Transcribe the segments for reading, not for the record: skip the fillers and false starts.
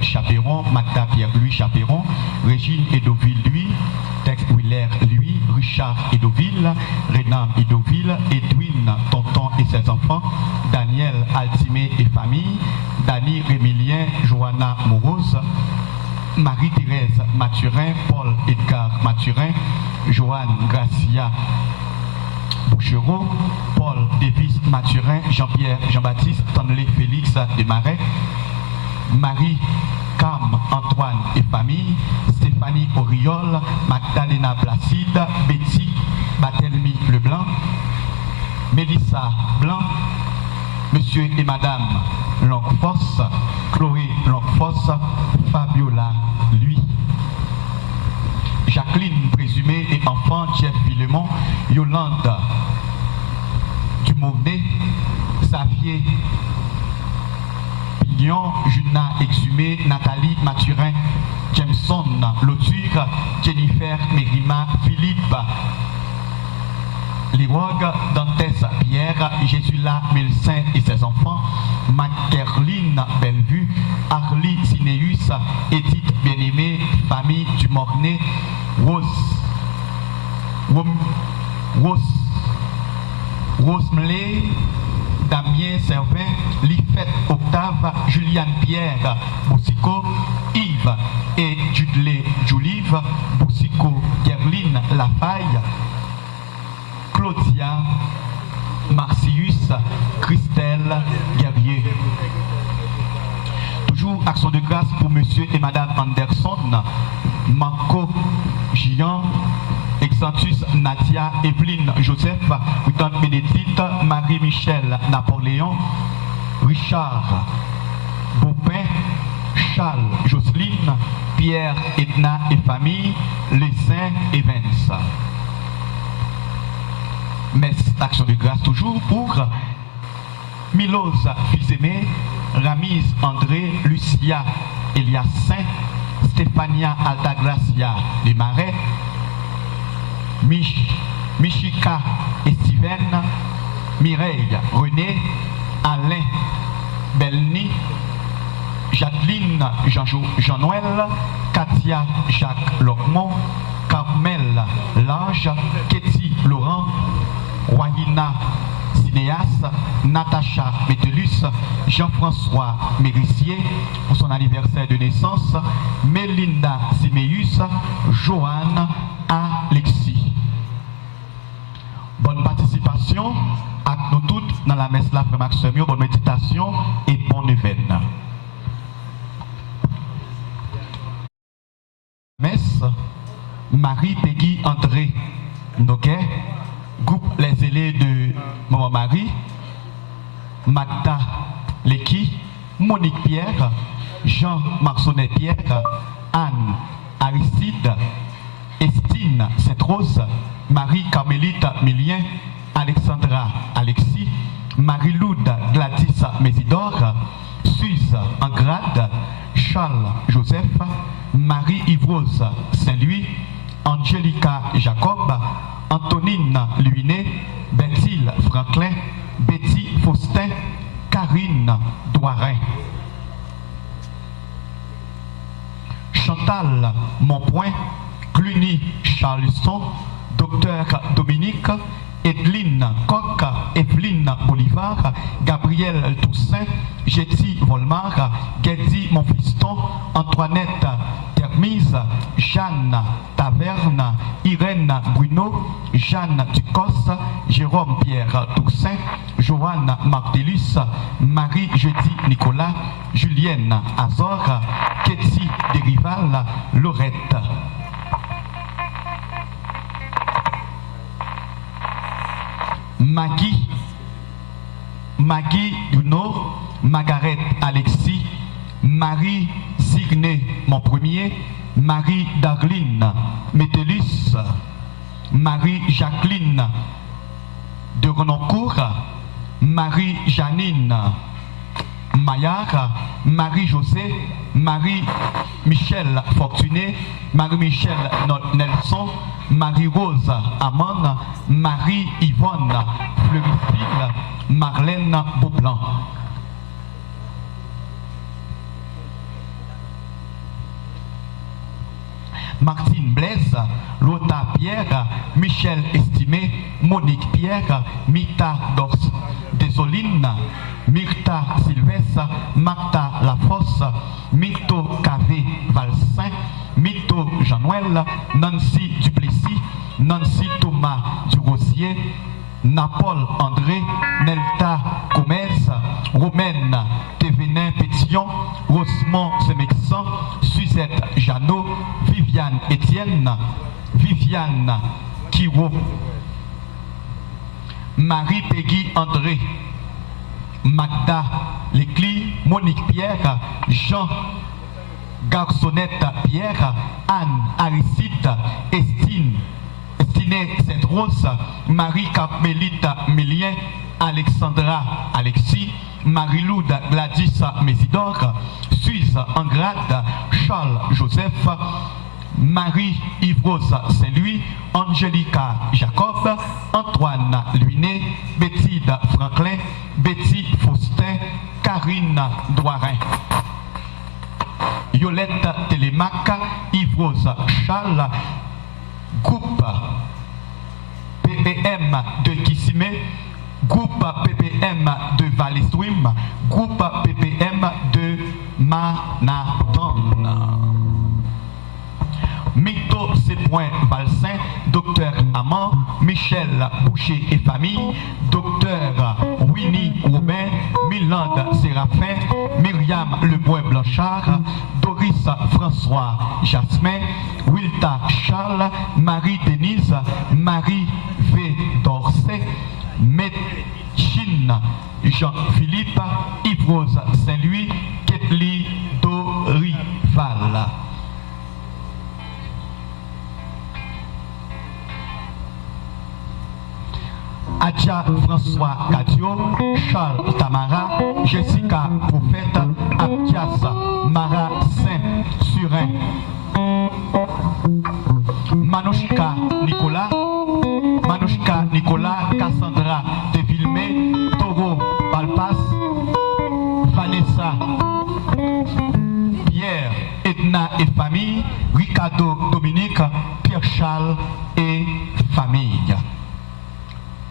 Chaperon, Magda Pierre-Louis Chaperon, Régine Edoville lui, Tex Willer lui, Richard Edoville, Renan Edoville, Edwin Tonton et ses enfants, Daniel Altimé et famille, Dany Rémilien, Johanna Morose, Marie-Thérèse Mathurin, Paul Edgar Mathurin, Joanne Gracia Bouchereau, Paul Davis Mathurin, Jean-Pierre Jean-Baptiste, Tonlé Félix Desmarais, Marie Cam Antoine et famille, Stéphanie Auriol, Magdalena Placide, Betty Batelmi Leblanc, Mélissa Blanc, Monsieur et Madame Longfosse, Chloé Longfosse, Fabiola lui, Jacqueline présumée et enfant Jeff Villemont, Yolande Dumournet, Xavier Pignon, Juna exhumé, Nathalie Mathurin, Jameson Loture, Jennifer Mérima, Philippe Lirogue, Dantès Pierre, Jésula Melcin et ses enfants, Makerline Bellevue, Arlie Sinéus, Edith Bien-Aimée, famille du Mornay, Rosemley, Damien Servin, Lifette Octave, Juliane Pierre, Boussico, Yves et Judley Julive, Boussico, Gerline Lafaille, Claudia, Marcius, Christelle Guerrier. Toujours action de grâce pour Monsieur et Madame Anderson, Marco Gian, Exantus Nadia, Evelyne Joseph, Tante Bénédicte, Marie-Michel Napoléon, Richard Beaupin, Charles Jocelyne, Pierre Edna et famille, les Saints Evans. Messe d'action de grâce toujours pour Milos Fils-Aimé, Ramise André, Lucia Eliassin, Stéphania Altagracia Les Marais, Michika et Steven, Mireille René, Alain Belny, Jacqueline Jean-Noël, Katia Jacques Locmont, Carmel Lange, Ketty Laurent, Wayina Cinéas, Natacha Mételus, Jean-François Mérissier pour son anniversaire de naissance, Mélinda Siméus, Joanne Alexis. Bonne participation à nous toutes dans la messe là, frère Maximien. Bonne méditation et bon événement. Messe, Marie Peggy André Noguet, groupe Les Ailés de Maman Marie, Magda Leki, Monique Pierre, Jean Marconnet Pierre, Anne Aristide, Estine Sainte-Rose, Marie-Carmélite Milien, Alexandra Alexis, Marie-Loude Gladys Mésidore, Suze Angrade, Charles Joseph, Marie-Yvrose Saint-Louis, Angelica Jacob, Antonine Luinet, Bethilde Franklin, Betty Faustin, Karine Douarin, Chantal Monpoint, Cluny Charleston, Docteur Dominique, Edline Coq, Evelyne Bolivar, Gabriel Toussaint, Jetty Volmar, Geddy Monfiston, Antoinette Termise, Jeanne Taverne, Irène Bruno, Jeanne Ducos, Jérôme Pierre Toussaint, Joanne Martellus, Marie Jeudi Nicolas, Julienne Azor, Ketty Derival, Laurette. Maggie Duno, Margaret Alexis, Marie Signé mon premier, Marie Darline Métellus, Marie Jacqueline de Renoncourt, Marie Janine Maillard, Marie José, Marie Michel Fortuné, Marie Michel Nelson, Marie-Rose Amon, Marie-Yvonne Fleuricile, Marlène Beaublanc. Martine Blaise, Lota Pierre, Michel Estimé, Monique Pierre, Mita Dors Désoline, Myrta Sylvestre, Martha Lafosse, Mito Cavé Valsin, Mito Jean-Noël, Nancy Duplessis, Nancy Thomas Durossier, Napol André, Nelta Gomez, Romaine Thévenin Pétillon, Rosemont Semexan, Suzette Jeannot, Viviane Étienne, Viviane Kiro, Marie Peggy André, Magda Leclis, Monique Pierre, Jean Garçonnette Pierre, Anne Aristide, Estine Sainte-Rose, Marie-Carmélite Milien, Alexandra Alexis, Marie-Loude Gladys Mésidore, Suze Angrade, Charles Joseph, Marie-Yvrose Saint-Louis, Angelica Jacob, Antoine Luinet, Bethilde Franklin, Betty Faustin, Karine Douarin. Yolette Télémac, Yvrose Charles, Groupe PPM de Kissimé, Groupe PPM de Valestouim, Groupe PPM de Manhattan. Mito C. Valsin, Docteur Amand, Michel Boucher et famille, Docteur Winnie Robin, Milande Séraphin, Myriam Lebois Blanchard, Doris François Jasmin, Wilta Charles, Marie-Denise, Marie V. Dorset, Médecine Jean-Philippe, Yvrose Saint-Louis, Ketli Dorival. Adja François Cadio, Charles Tamara, Jessica Prophète, Abdias Mara Saint-Surin, Manouchka Nicolas, Cassandra de Villemé, Toro Balpas, Vanessa, Pierre, Edna et famille, Ricardo Dominique, Pierre Charles et famille.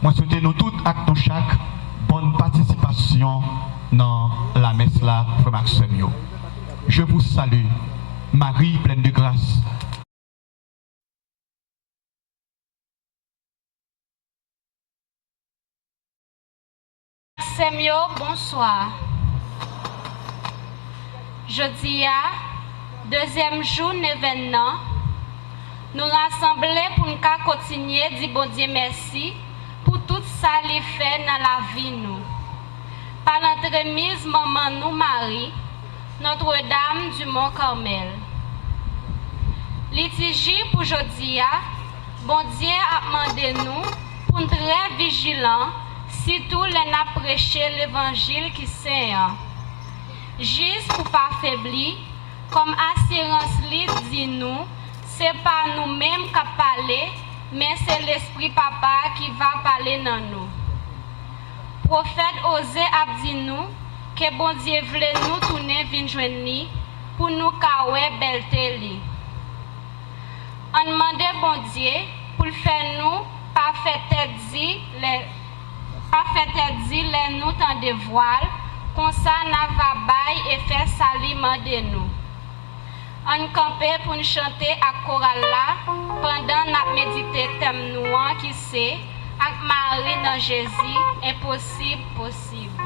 Moi, souhaitez nous toutes, à nous chaque, bonne participation dans la messe là, frère Maxime. Je vous salue, Marie pleine de grâce. Maxime, bonsoir. Jeudi, deuxième jour d'événement, nous rassemblons pour nous continuer à dire bon Dieu merci. Pour tout ça les fait dans la vie nous. Par l'entremise maman nous Marie, Notre-Dame du Mont Carmel. Litige pour aujourd'hui, bon Dieu a demandé demandé nous pour être très vigilants, surtout les n'a prêché l'évangile qui c'est. Juste pour pas faiblir, comme assurance dit nous, c'est pas nous-mêmes qui parlons, mais c'est l'Esprit Papa qui va parler dans nous. Prophète Osée a dit nous que bon Dieu voulait nous tourner vers joindre pour nous caouer belté li. On demandait bon Dieu pour faire nous pas faire dit les nous tant de voile, comme ça n'a va bail et faire saliment de nous. On campait pour nous chanter à chorale là pendant nous méditer thème nous qui c'est avec Marie dans Jésus impossible possible.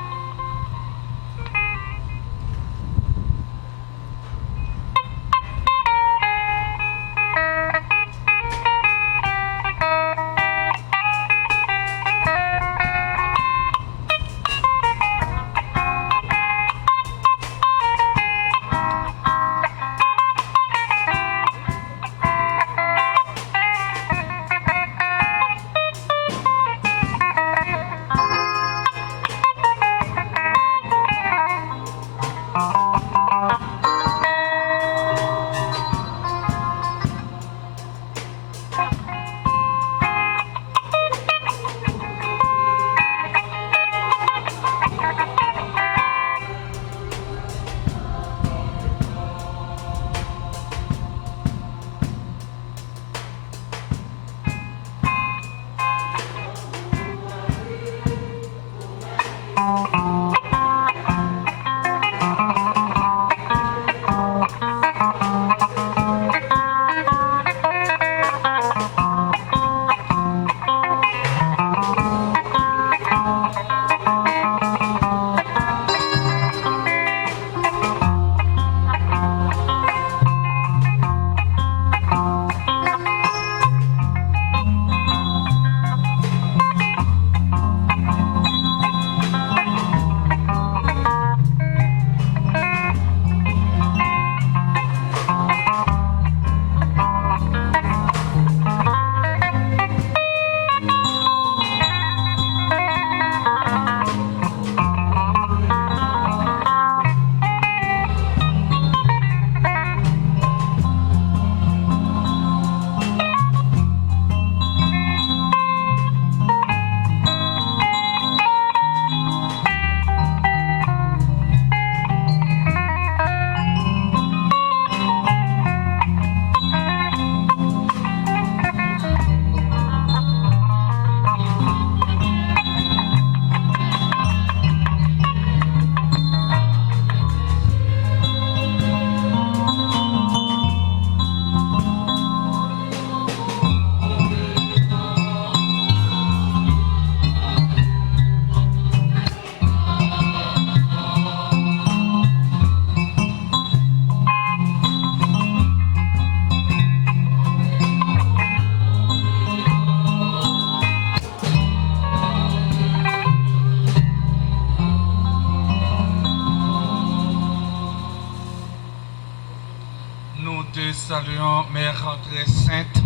Saluons Mère très sainte,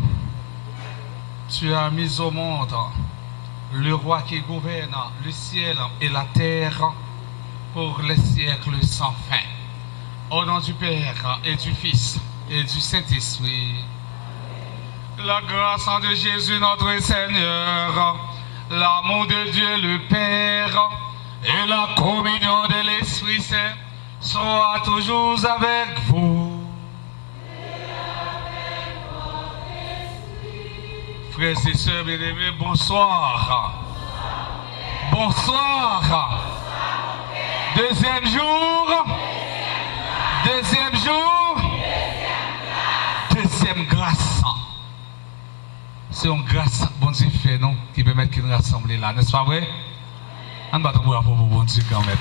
tu as mis au monde le roi qui gouverne le ciel et la terre pour les siècles sans fin. Au nom du Père et du Fils et du Saint-Esprit, la grâce de Jésus notre Seigneur, l'amour de Dieu le Père et la communion de l'Esprit Saint soient toujours avec vous. Frères et sœurs bien-aimés, bonsoir. Bonsoir. Deuxième jour. Deuxième jour. Deuxième grâce. C'est une grâce, bon Dieu fait, non, qui permet qu'il nous rassemble là, n'est-ce pas vrai? On va trouver pour vous, bon Dieu, quand même.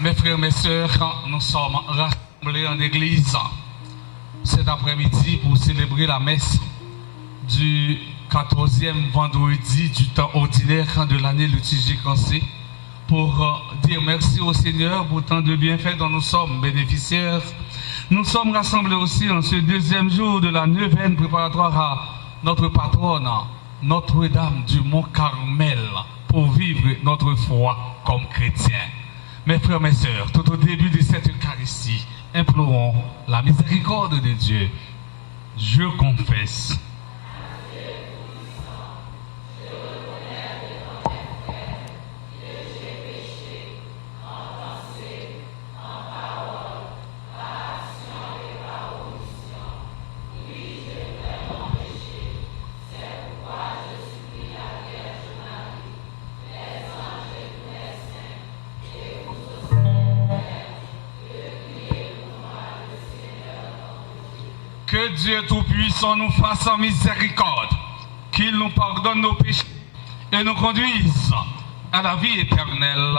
Mes frères, mes sœurs, nous sommes rassemblés en église cet après-midi pour célébrer la messe du 14e vendredi du temps ordinaire de l'année liturgique en C, pour dire merci au Seigneur pour tant de bienfaits dont nous sommes bénéficiaires Nous sommes rassemblés aussi en ce deuxième jour de la neuvaine préparatoire à notre patronne, Notre-Dame du Mont-Carmel, pour vivre notre foi comme chrétiens. Mes frères, mes sœurs, tout au début de cette Eucharistie, implorons la miséricorde de Dieu. Je confesse. Que Dieu Tout-Puissant nous fasse en miséricorde, qu'il nous pardonne nos péchés et nous conduise à la vie éternelle.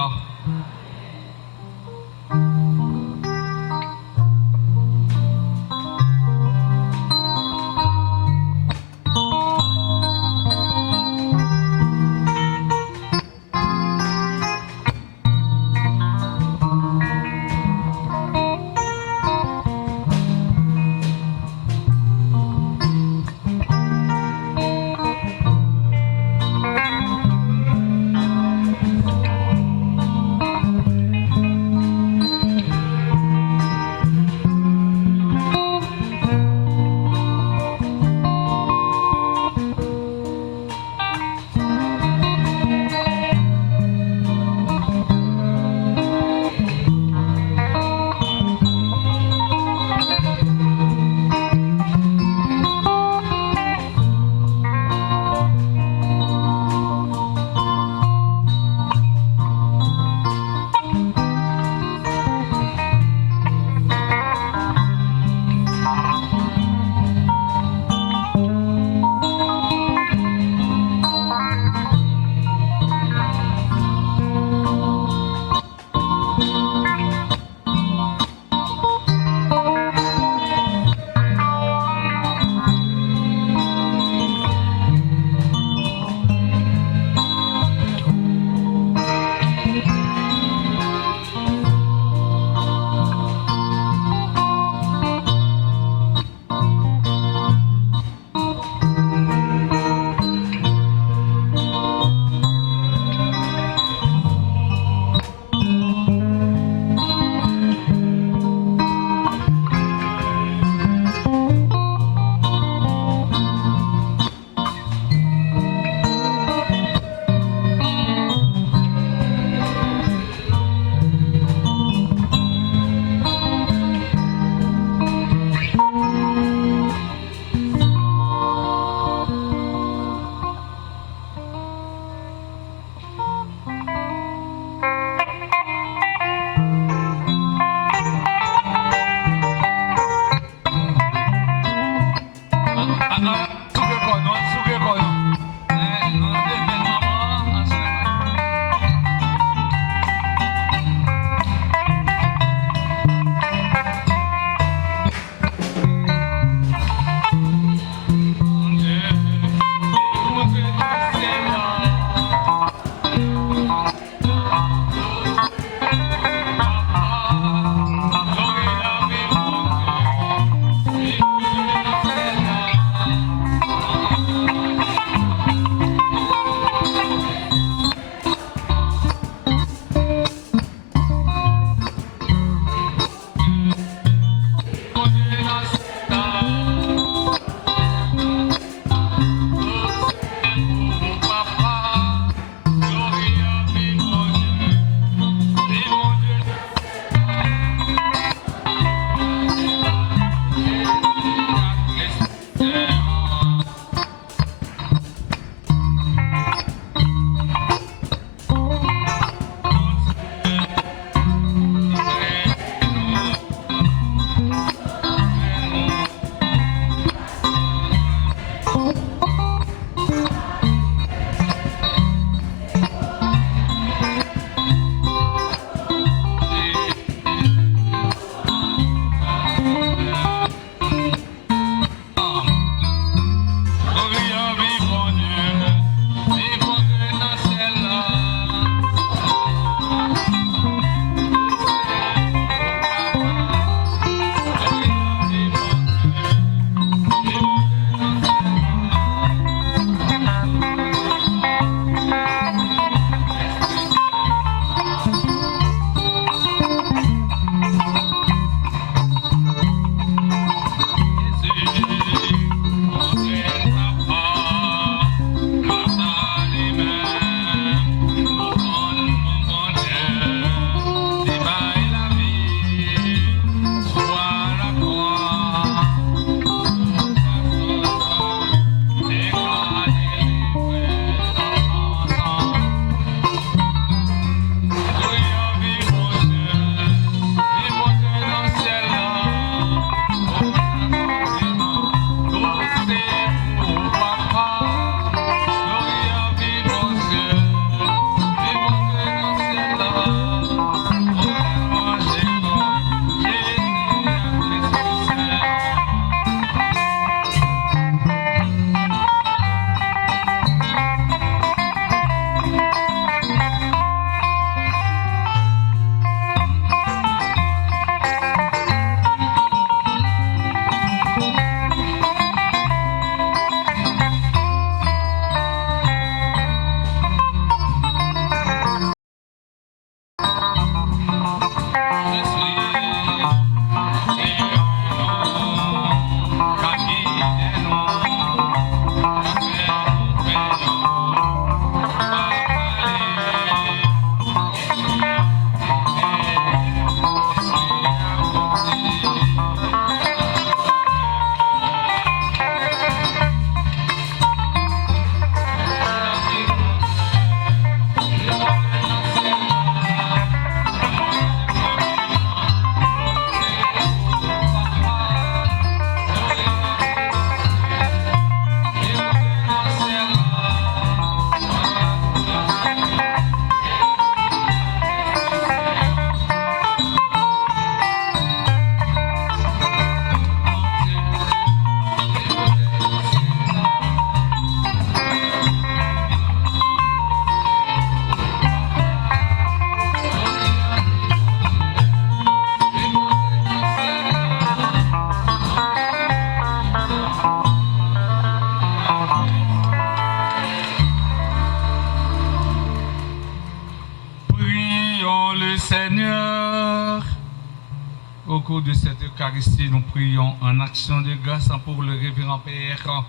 cours de cette Eucharistie, nous prions en action de grâce pour le révérend Père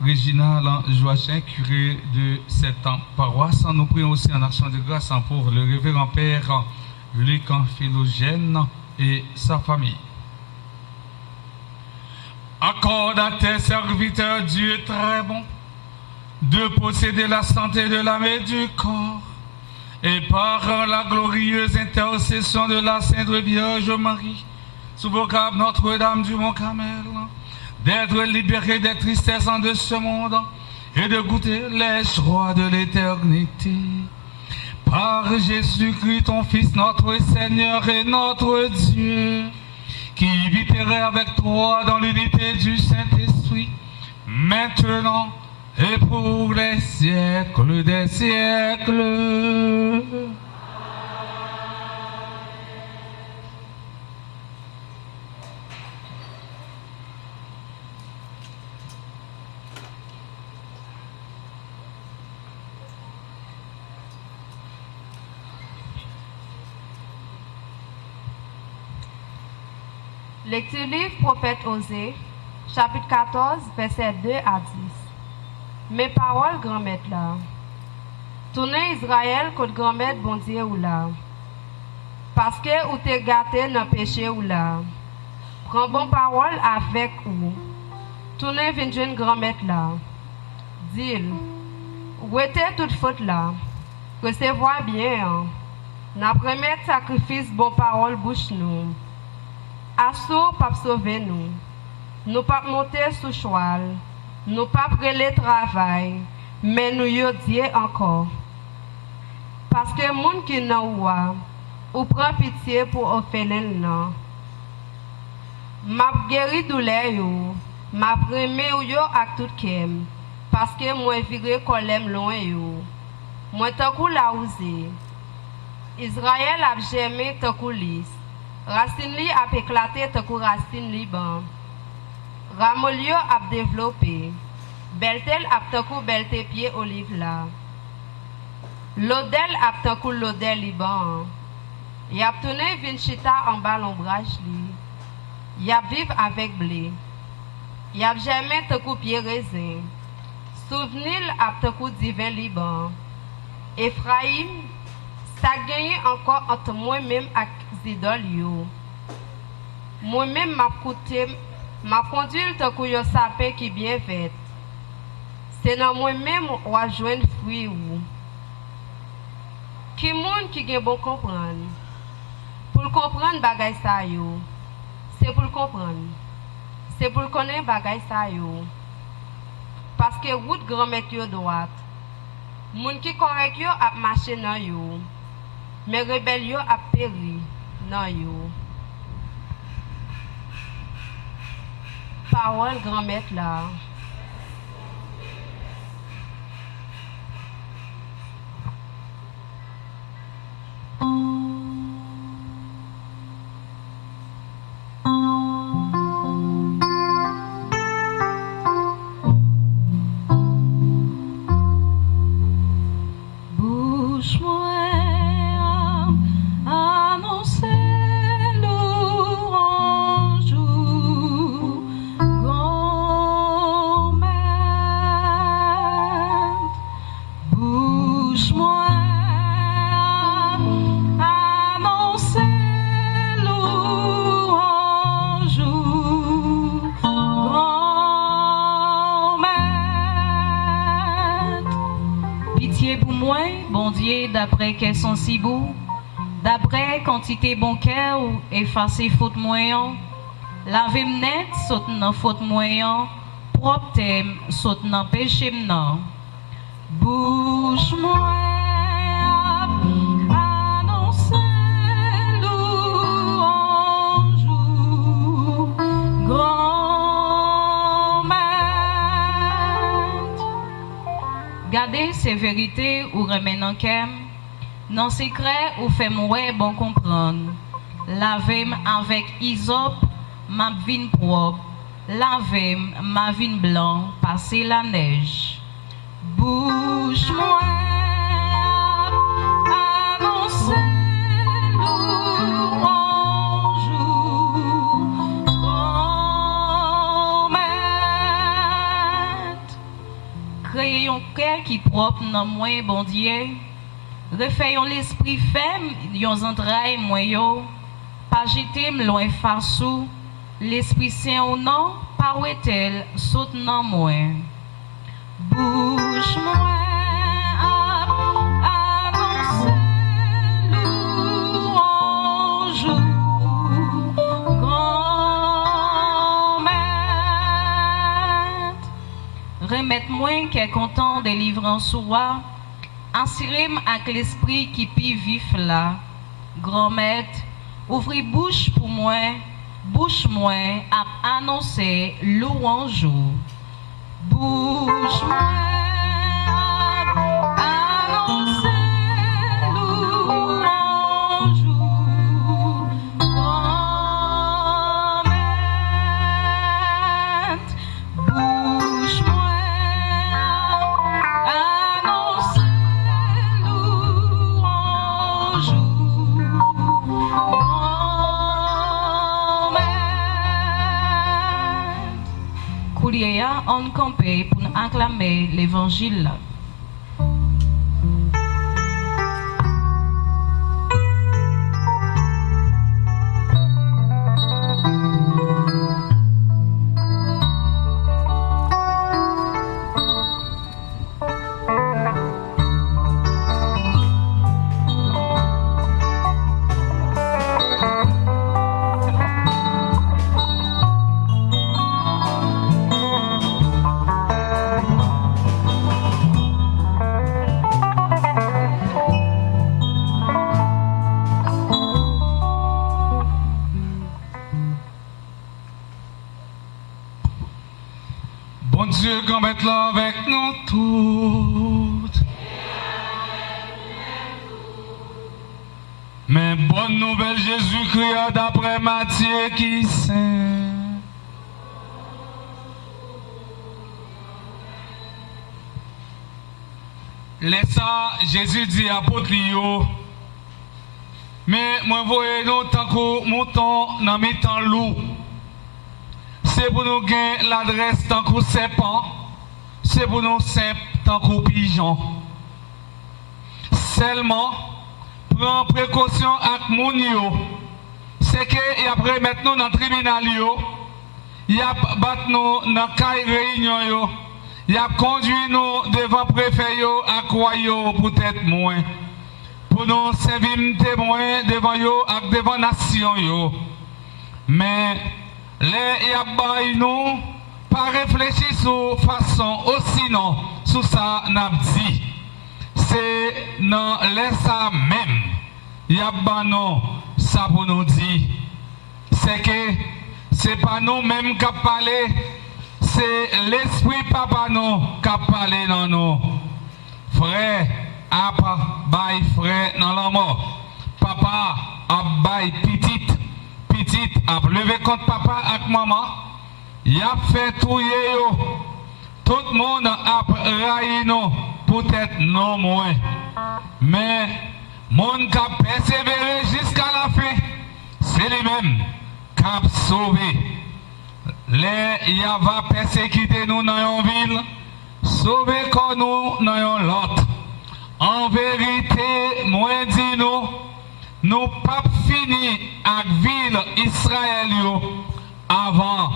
Réginald Joachim, curé de cette paroisse. Nous prions aussi en action de grâce pour le révérend Père Luc Philogène et sa famille. Accorde à tes serviteurs, Dieu très bon, de posséder la santé de l'âme et du corps, et par la glorieuse intercession de la Sainte Vierge Marie, souveraine Notre-Dame du Mont-Carmel, d'être libérés des tristesses de ce monde et de goûter les joies de l'éternité. Par Jésus-Christ, ton Fils, notre Seigneur et notre Dieu, qui vit et règne avec toi dans l'unité du Saint-Esprit, maintenant et pour les siècles des siècles. Lecture livre prophète Osée, chapitre 14, versets 2 à 10. Mes paroles, grand-maître là. Tournez Israël contre grand-maître bon Dieu ou là. Parce que ou t'es gâté dans péché ou là. Prends bon parole avec ou. Tournez vin jeune grand-maître là. Dis-le. Où était toute faute là. Recevoir bien. Hein? N'a premier sacrifice bon parole bouche nous. Assour pas sauver nous. Nous pas monter sous cheval. Nous pas prêler travail. Mais nous y dit encore. Parce que moun qui n'a ou prend pitié pour orphelin nan. M'a guéri douleur yo. M'a remé ou yo ak tout kem. Parce que moi viré kolem loin yo. Moi takou la ouze. Israël a germé takou lis. Racine li a éclaté takou racine liban. Ramolio a développé. Beltel a takou belte pied olive là. L'odel a takou l'odel liban. Y a tourné vinchita en bas l'ombrage li. Y a vivre avec blé. Y a jamais takou pied raisin. Souvenir a takou divin liban. Ephraim, ça gagné encore entre moi-même et Zidol yo. Moi-même m'a conduit le coup yo sapé qui bien fait. C'est dans moi-même ou a joindre fruit ou. Qui monde qui gen bon comprendre. Pour comprendre bagay sa yo. C'est pour comprendre. C'est pour connaître bagay sa yo. Parce que route grand-mère yo droite. Moun qui correct yo a marché nan yo. Mais rebelle yo a péri nan yo. Parole grand-mère là. D'après qu'elles sont si beaux, d'après quantité bon cœur, effacer faute moyen, laver net, saute dans faute moyen, propre thème, saute dans péché m'nan. Bouche moi, annoncer louange, grand maître. Gardez ces vérités ou remen en kem. Non secret ou fait mouais bon comprendre. Lavem avec hysope, ma vin propre. Lavem ma vin blanc, passer la neige. Bouche moi, annoncer louange, créer un cœur qui propre dans moi, bon Dieu. Refayons l'esprit ferme, yon entrailles moi yo. Pas jeter loin face ou l'esprit saint ou non, par où est-elle, saute dans moi. Bouche moi. Remettre-moi qui est content de délivrance soi, assurez-moi avec l'esprit qui pi vif là. Grand-maître, ouvrez bouche pour moi à annoncer louange. Bouche moi à annoncer louange. Grand-maître, bouche moi. On campé pour acclamer l'évangile. Bon Dieu, grand-mère là avec nous toutes. Mais bonne nouvelle, Jésus-Christ d'après Matthieu qui saint. Laissa Jésus dit à apôtre Lio, mais moi voyez nous tant que mouton dans mes temps loup. C'est pour nous gagner l'adresse tant que serpent, c'est pour nous simple tant que pigeon. Seulement, prends précaution avec mon yo. C'est que après maintenant dans le tribunal yo, il a battu nous dans la réunion yo. Il a conduit nous devant le préfet à quoi peut-être moins. Pour nous servir témoin devant yo et devant la nation yo. Mais les yabay nous pas réfléchir sur façon aussi non sur ça n'a dit. C'est dans les ça même. Yabba non ça pour nous dire. C'est que c'est pas nous même qui parlons. C'est l'esprit papa nous qui parle dans nous. Frère, apa bay frère dans la mort. Papa a bay petite a levé contre papa et maman. Il a fait tout yo. Tout le monde a raillé nous. Peut-être non moins. Mais monde qui a persévéré jusqu'à la fin, c'est lui-même qui a sauvé. Les Yava persécuté nous dans une ville, sauver comme nous dans l'autre. En vérité, moi dis nous pas fini avec ville Israël avant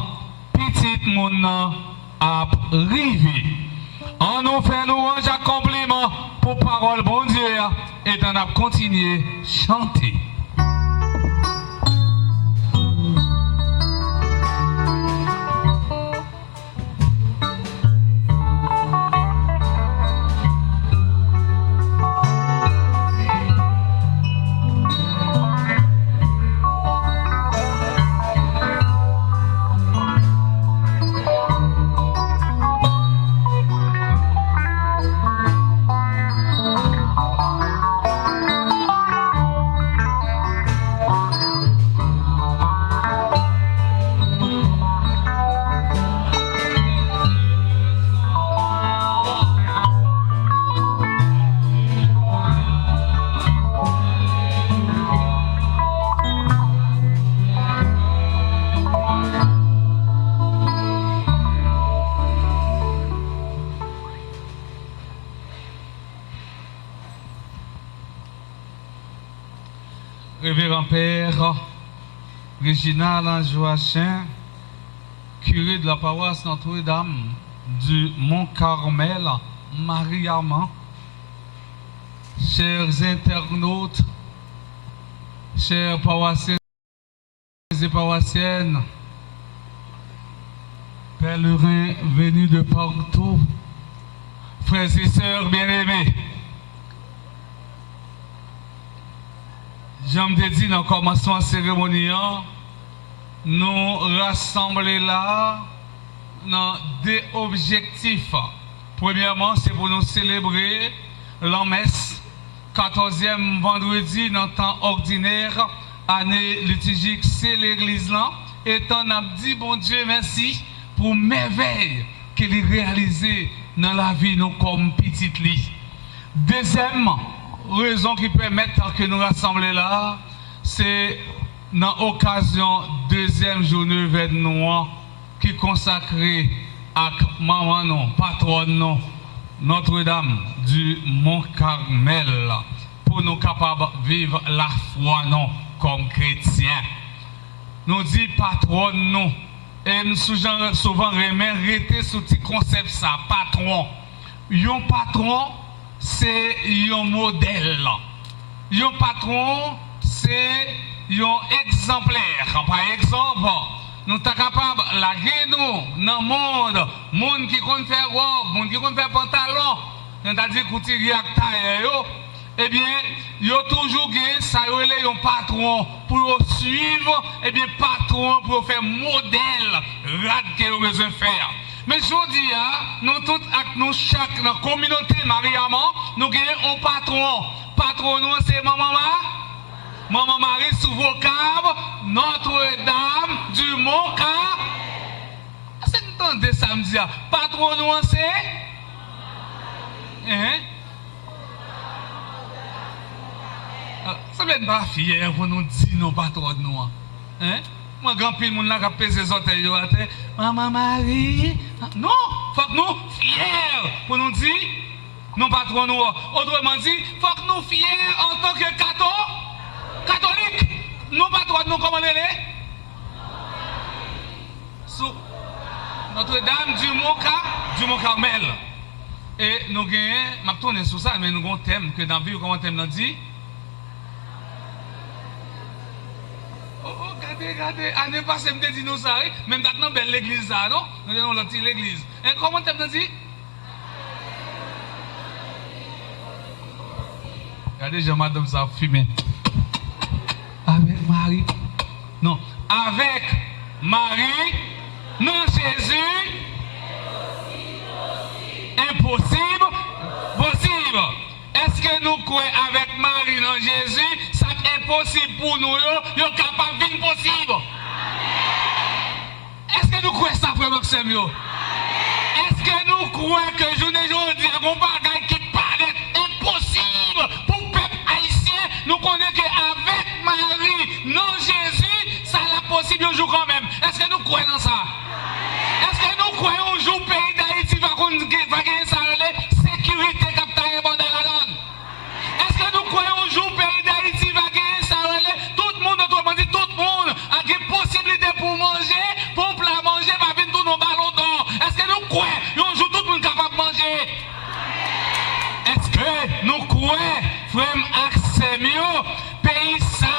petit monde a arrivé. On nous fait louange à compliment pour parole bon Dieu et on a continué à chanter. révérend Père Réginald Joachim, curé de la paroisse Notre-Dame du Mont-Carmel, Marie-Armand, chers internautes, chers paroissiens et paroissiennes, pèlerins venus de partout, frères et sœurs bien-aimés, j'aime te dire dans le commencement de la cérémonie, nous rassembler là dans deux objectifs. Premièrement, c'est pour nous célébrer la messe, 14e vendredi dans le temps ordinaire, année liturgique, c'est l'église là. Et on a dit, bon Dieu, merci pour merveille qu'il est réalisé dans la vie nous comme petite lit. Deuxième raison qui permet que nous rassembler là, c'est dans l'occasion deuxième journée événement qui est consacré à maman non, patronne non, Notre-Dame du Mont-Carmel, pour nous capables de vivre la foi non comme chrétiens. Nous dit patronne non, et nous souvent rester sur ce concept ça, patron. Un patron, c'est un modèle. Un patron, c'est un exemplaire. Par exemple, nous sommes capables de la nous dans le monde qui compte faire robe, monde qui compte faire pantalon, c'est-à-dire couturier avec taille, eh bien, il y a toujours ça un patron pour suivre, eh bien, patron pour faire modèle rad que vous besoin de faire. Mais je dis, nous tous, nous chaque dans la communauté Marie-Armand, nous avons un patron. Patron, nous, c'est Maman Marie sous vocable, Notre-Dame du Mont-Carmel. C'est le temps de samedi. Patron, nous, c'est. Ça ne veut pas fier pour nous dire nos patrons, nous. Moi, grand pile, mon n'a pesé les orteils. Maman Marie. Non, il faut que nous fiers pour nous dire nos patrons, nous. Autrement dit, il faut que nous fiers en tant que catholiques. Nos patrons, nous, comment les sous Notre-Dame du Mont-Carmel. Et nous gagnons, je vais tourner sur ça, mais nous avons un thème que dans la Bible, comment le thème dit? Regardez, année passée, je me dis nous ça, même maintenant, belle l'église, ça, non? Nous avons l'église. Et comment le thème dit? Regardez, j'ai madame ça fumé. Avec Marie. Non, avec Marie, non Jésus. Impossible, possible. Est-ce que nous croyons avec Marie dans Jésus, ça est impossible pour nous, nous sommes capables de vivre possible? Est-ce que nous croyons ça, frère Maxime? Est-ce que nous croyons que journée aujourd'hui, on bagaille qui paraît impossible pour le peuple haïtien, nous connaissons qu'avec Marie, non Jésus, ça est possible un jour quand même. Est-ce que nous croyons dans ça? Est-ce que nous croyons un jour le pays d'Haïti va gagner ça, sécurité capitale et bordel la donne? Est-ce que nous croyons un jour le pays d'Haïti va gagner ça, tout le monde, autrement dit, tout le monde a des possibilités pour manger, pour plat manger, va venir tous nos ballons d'or. Est-ce que nous croyons un jour tout le monde capable de manger? Est-ce que nous croyons, frère Axemio, pays ça,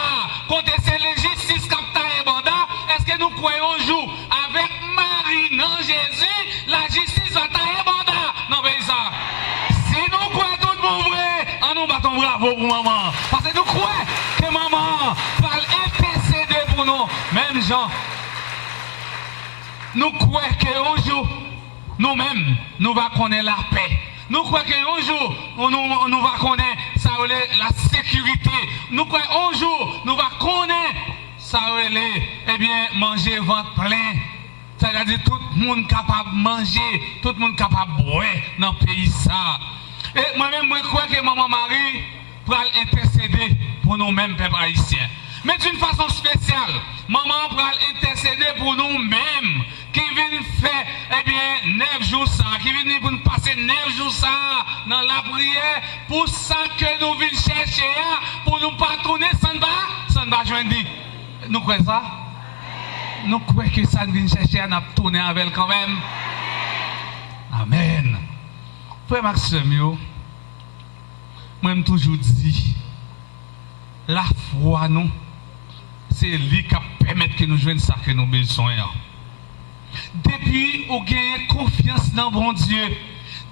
côté c'est la justice capitale et bordel? Est-ce que nous croyons un jour avec Marie, non Jésus, la justice va tailler banda? Non, mais ça. Si nous croyons tout le monde vrai, nous battons bravo pour maman. Parce que nous croyons que maman va intercéder pour nous. Même gens, nous croyons qu'un jour, nous-mêmes, nous allons connaître la paix. Nous croyons qu'un jour, nous allons connaître ça, la sécurité. Nous croyons qu'un jour, nous allons connaître ça, eh bien, manger ventre plein. C'est-à-dire tout le monde capable de manger, tout le monde capable de boire dans le pays. Ça. Et moi-même, je crois que Maman Marie va intercéder pour nous-mêmes, peuple haïtien. Mais d'une façon spéciale, Maman va intercéder pour nous-mêmes, qui viennent faire, eh bien, 9 jours ça, qui viennent pour nous passer 9 jours ça dans la prière, pour ça que nous venons chercher, pour nous pas tourner sans bas. ça ne va joindre. Nous croyons ça? Nous croyons que ça vient chercher à nous tourner avec elle quand même. Amen. Frère Maxime, moi je toujours dit, la foi nous, c'est lui qui permet que nous joignions ça que nous avons besoin. Depuis vous avez confiance dans bon Dieu,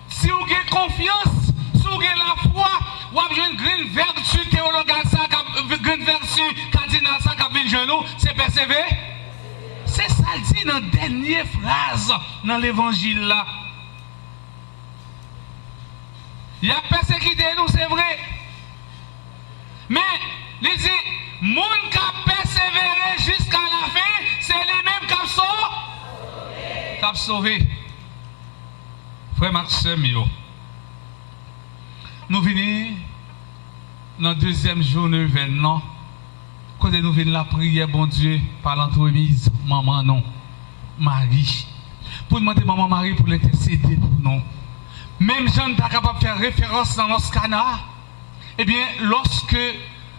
si vous avez confiance, si vous avez la foi, vous avez une grande vertu théologale, une grande vertu cardinale, ça qui vient de nous, c'est persévérer. C'est ça dit dans la dernière phrase dans l'évangile là. Il y a persécuté nous, c'est vrai. Mais, il dit, moun qui a persévéré jusqu'à la fin, c'est les mêmes qui ont sauvé. Frère Maxime, nous venons dans le deuxième jour de l'événement. Quand nous venons la prière, bon Dieu, par l'entremise, maman, non, Marie. Pour demander maman Marie pour l'intercéder pour nous. Même Jean n'est pas capable de faire référence dans notre canard. Eh bien, lorsque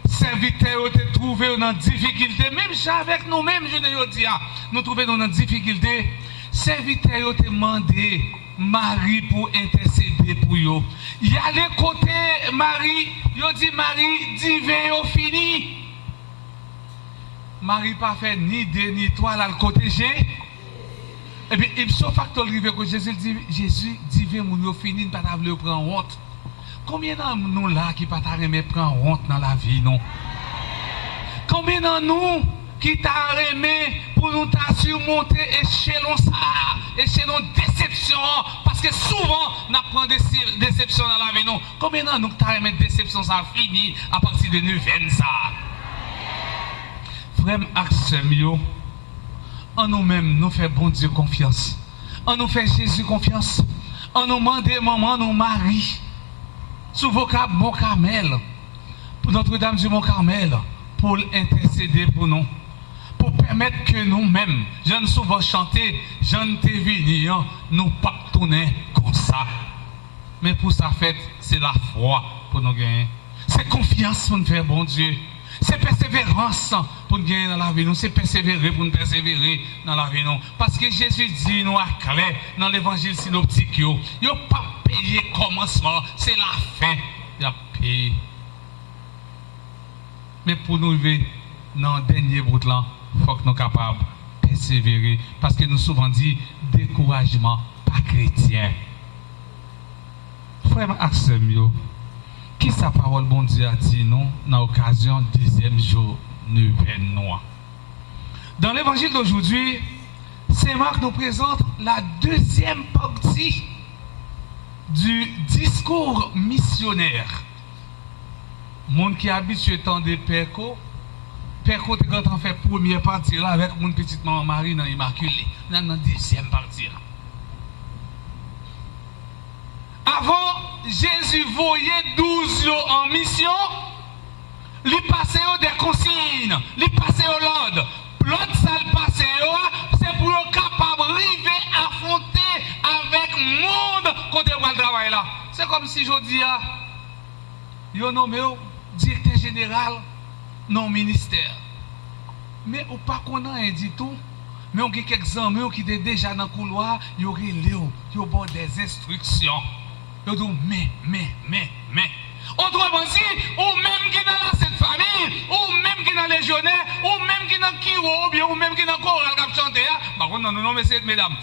serviteur était trouvé dans difficulté, même Jean avec nous-mêmes, je ne dis pas, nous trouvons dans difficulté, serviteur était demandé Marie pour intercéder pour eux. Il y a les côtés Marie, il dit Marie, divin au fini. Marie pas fait ni deux ni trois là le côté G. Et puis, il faut facteur arrivé que Jésus dit, Jésus, divin, nous fini, pas de prendre honte. Combien de nous là qui pas de prendre honte dans la vie, non? Combien de nous qui t'a aimé pour nous surmonter échelon ça, échelon déception, parce que souvent, on apprend des déceptions dans la vie, non? Combien de nous qui t'a aimé déception, ça fini à partir de 9 ans, ça? Frère Axel, en nous-mêmes, nous faisons bon Dieu confiance. En nous fait Jésus confiance. En nous demande maman, nous Marie. Sous vocable Mont Carmel. Pour Notre-Dame du Mont Carmel. Pour intercéder pour nous. Pour permettre que nous-mêmes, j'en souvent chanté, j'en t'ai venu, nous pas tourner comme ça. Mais pour ça fait, c'est la foi pour nous gagner. C'est confiance pour nous faire bon Dieu. C'est persévérance pour nous gagner dans la vie. C'est persévérer pour nous persévérer dans la vie. Parce que Jésus dit nous à clair dans l'évangile synoptique, il n'y a pas payé commencement, c'est la fin. Il a payé. Mais pour nous vivre dans le dernier bout là, il faut que nous soyons capables de persévérer. Parce que nous souvent dit découragement, pas chrétien. Frère Axel, qui sa parole bon Dieu a dit nous dans l'occasion du deuxième jour de l'événement? Dans l'évangile d'aujourd'hui, Saint Marc nous présente la deuxième partie du discours missionnaire. Monde qui habitué tant de Perco, Perco est quand on fait première partie là avec mon petite maman Marie dans l'Immaculée, dans la deuxième partie là. Avant, Jésus voyait 12 en mission, lui passait des consignes, lui passait au l'ordre. L'autre salle passé, c'est pour être capable d'arriver à affronter avec le monde qu'on doit travailler là. C'est comme si je dis, il a nommé directeur général dans le ministère. Mais ou pas qu'on a dit tout, mais on a quelques amis qui étaient déjà dans le couloir, ils ont des instructions. Ils disent, mais. Autrement dit, ou même qui dans cette famille, ou même qui dans les légionnaires, ou même qui dans Kiro, ou même qui dans Choral qui a chanté, par contre, non, messieurs, mesdames.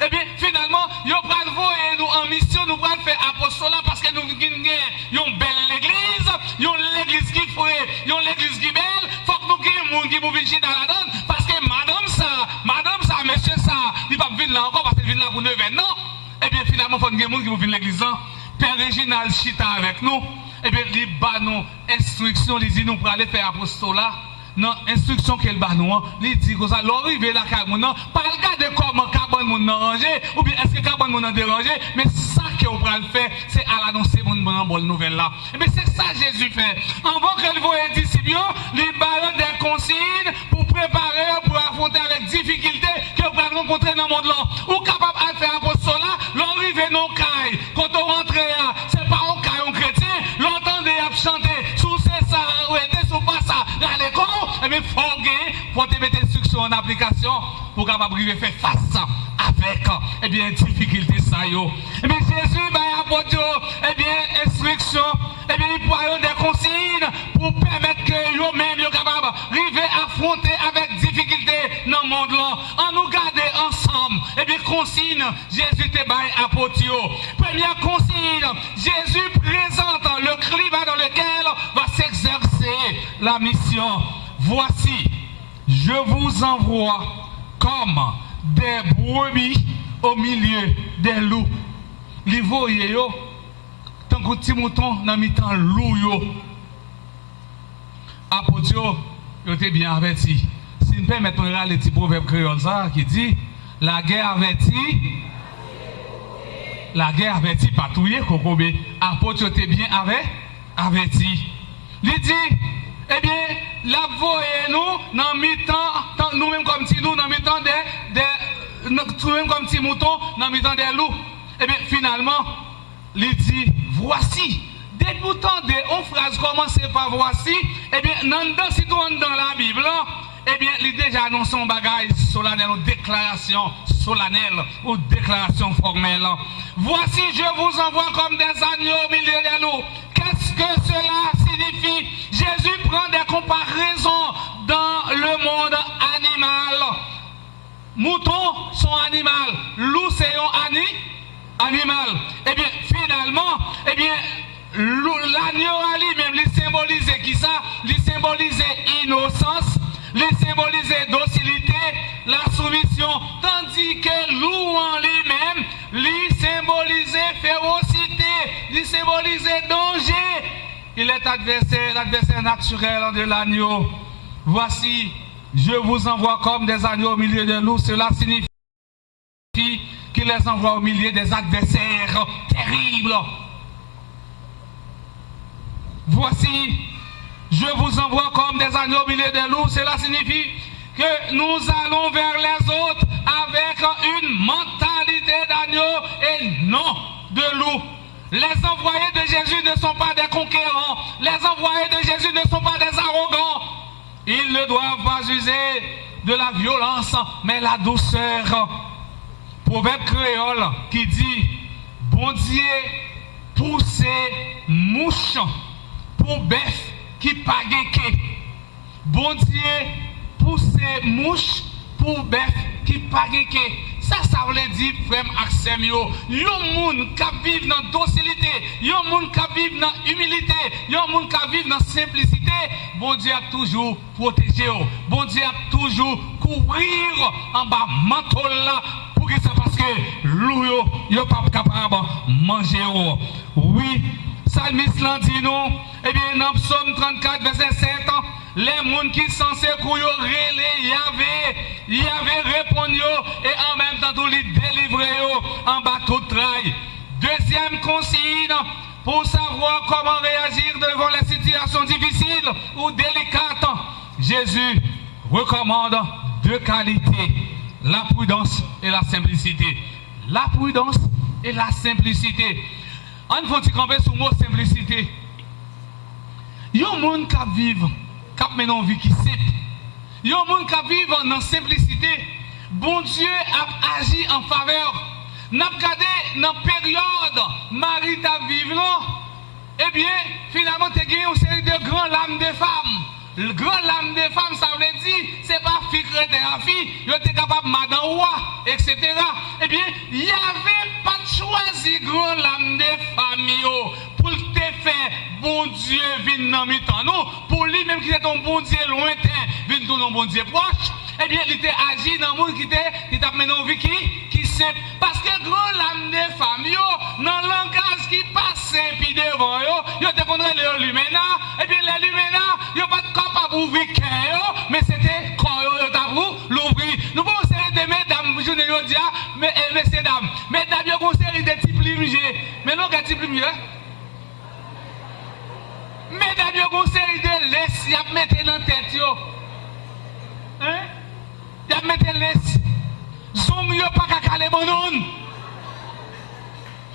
Eh bien, finalement, ils prennent nous en mission, nous prenons faire apostolat parce que nous avons une belle église, l'église qui fait, l'église qui est belle, il faut que nous ayons des gens qui vont venir dans la donne, parce que madame ça, monsieur ça, il ne va pas venir là encore parce qu'il vient là pour 9 ans, non? Eh bien, finalement, il faut que nous ayons des gens qui vont venir à l'église. Père Réginal chita avec nous, et bien, il bat nos instructions, il dit nous pour aller faire apostolat. Non, instruction qu'elle bat nous, il dit que ça, l'arrivée là, pas regarder comment Carbone moun rangé, ou bien est-ce que Carbone moun dérangé, mais ça qu'on va le faire, c'est à l'annoncer mon bonne nouvelle là. Et bien, c'est ça Jésus fait. Avant qu'elle voie les disciples, les ballons des consignes pour préparer, pour affronter avec difficulté que vous allez rencontrer dans le monde là. Ou capable de faire apostolat, l'arrivée non caille. Quand on rentre là, c'est pas un caille, un chrétien, l'entendez à chanter, sous c'est ça, ou était sous pas ça, à l'école. application pour capable faire face avec eh bien difficulté ça yo. Eh bien Jésus va apporter eh bien instruction, eh bien il prend des consignes pour permettre que yo même yo capable arriver à affronter avec difficulté dans le monde là. En nous garder ensemble, eh bien consigne Jésus te bail apporter. Première consigne, Jésus présente le climat dans lequel va s'exercer la mission. Voici, je vous envoie comme des brebis au milieu des loups. Les voyez yo, tant que petit mouton dans mi-temps loup yo. Apôtre yo était bien averti. Si nous permettons de lire le petit proverbe créole ça qui dit la guerre avertie. La guerre avertie patrouille kokobé. Apôtre était bien averti. Il dit eh bien, la voyez nous dans mi-temps, nous-mêmes comme si nous, dans mi-temps nous-mêmes comme si moutons, dans mi-temps des loups. Eh bien, finalement, il dit, voici. Dès que vous tendez une phrase commencée par voici, eh bien, si vous êtes dans la Bible, eh bien, il déjà annoncé un bagage solennel, une déclaration solennelle ou déclaration formelle. Voici, je vous envoie comme des agneaux au milieu des loups. Qu'est-ce que cela signifie? Jésus prend des comparaisons dans le monde animal. Moutons sont animaux, loup c'est un animal. Eh bien, finalement, eh bien, l'agneau lui-même, il symbolise qui ça? Il symbolise innocence, il symbolise docilité, la soumission, tandis que loup en lui-même, il symbolise férocité, il symbolise danger. Il est l'adversaire naturel de l'agneau. Voici, je vous envoie comme des agneaux au milieu de loups. Cela signifie qu'il les envoie au milieu des adversaires terribles. Voici, je vous envoie comme des agneaux au milieu des loups. Cela signifie que nous allons vers les autres avec une mentalité d'agneau et non de loup. Les envoyés de Jésus ne sont pas des conquérants. Les envoyés de Jésus ne sont pas des arrogants. Ils ne doivent pas user de la violence, mais la douceur. Proverbe créole qui dit, bon Dieu, pour ces mouches, pour bœuf qui pagaient. Bon Dieu, pour ces mouches, pour bœuf qui pagaient. Ça veut dire, frère Axem, yo moun qui vit dans docilité, yo moun qui vit dans humilité, yo moun qui vit dans simplicité, bon Dieu a toujours protégé, bon Dieu a toujours couvrir en bas manteau là, pour que ça parce que l'ou yo pas capable de manger. Oui, Psalmiste l'a dit nous, eh bien dans Psaume 34, verset 7, les gens qui sont censés courir, il y avait répondu et en même temps tout les délivrer en bateau de trail. Deuxième consigne pour savoir comment réagir devant les situations difficiles ou délicates. Jésus recommande deux qualités, la prudence et la simplicité. La prudence et la simplicité. On va camper sur le mot simplicité. Il y a des gens qui vivent, qui mènent une vie qui simple. Il y a des gens qui vivent dans simplicité. Bon Dieu a agi en faveur. Nous avons regardé dans la période Marie t'a vécu, eh bien, finalement, tu as gagné une série de grandes lames de femmes. Le grand lame de femmes, ça veut dire, c'est pas fille chrétien à fille, il était capable de madame roi, etc. Eh bien, il n'y avait pas choisi grand lame de famille pour te faire bon Dieu venir dans le temps. Non, pour lui-même qui est un bon Dieu lointain, venir dans un bon Dieu proche, eh bien, il était agi dans le monde qui t'a mené une vie qui simple. Parce que grand lame de famille, dans le langage qui passe puis devant, il te connaît les lumena, et bien les lumena, il n'y a pas de capable d'ouvrir cœur, mais c'était quand il t'a l'ouvrir. Nous avons une série de mesdames, je ne dis pas, mais messieurs, dames, mesdames, il y a une série de types limigés. Mais non, quel type limigé? Mesdames, il y a une série de laisses, il y a mis dans la tête. Hein? Il y a mis laisses. Zoom, il n'y a pas qu'à caler mon nom.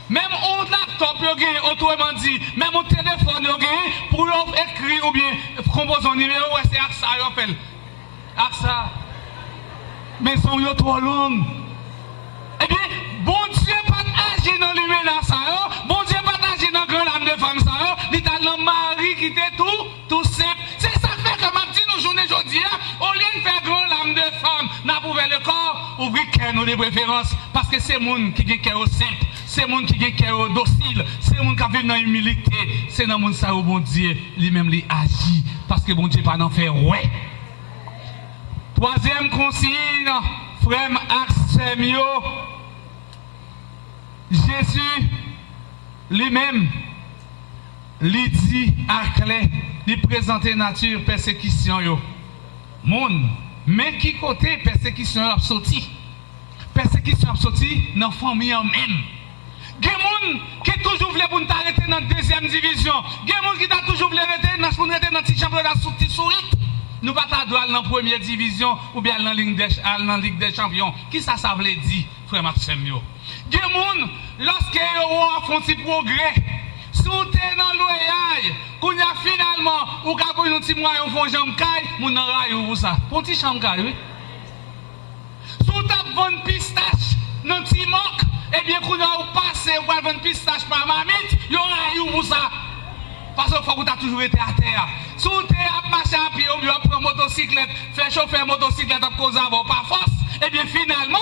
Même un laptop, autrement dit, même un téléphone, pour écrire ou bien composer un numéro, c'est AXA, il appelle. AXA. Mais son yo trop long. Eh bien, bon Dieu pas agir dans le ménage ça, bon Dieu pas agir dans grand âme de femme ça, il t'a dans mari qui était tout simple. C'est ça fait que m'a dit nous journée aujourd'hui, au lieu de faire grand âme de femme, n'a pas ouvert le corps, ouvrir cœur nous de préférence parce que c'est monde qui a cœur simple, c'est monde qui a cœur docile, c'est monde qui vit dans l'humilité, c'est dans monde ça où bon Dieu lui-même lui agit parce que bon Dieu pas d'en faire ouais. Troisième consigne, frère Axemio, Jésus lui-même, lui dit à clé, lui présenter nature persécution yo. Monde, mais qui côté persécution a sorti? Persécution a sorti dans la famille en même. Il y a des gens qui toujours voulu pour nous arrêter dans la deuxième division. Il y a des gens qui toujours voulu arrêter dans la petite championnat souris. Nous ne pouvons pas aller dans la première division ou bien dans la Ligue des Champions. Qui ça veut dire, frère Maxime? Il y a des gens, lorsque vous font un petit progrès, si vous êtes dans l'oeil, quand finalement, vous avez un petit moyen, vous faites un jambe caille, vous n'avez pas ça. Pour un petit jambe caille, oui. Si vous avez une pistache dans un petit moque, eh bien, quand vous passez, vous avez une pistache par mamite, vous n'avez pas ça. Parce que vous avez toujours été à terre. Si vous avez marché à pied, vous avez pris une motocyclette, fait chauffer une motocyclette à cause de par force, eh bien, finalement,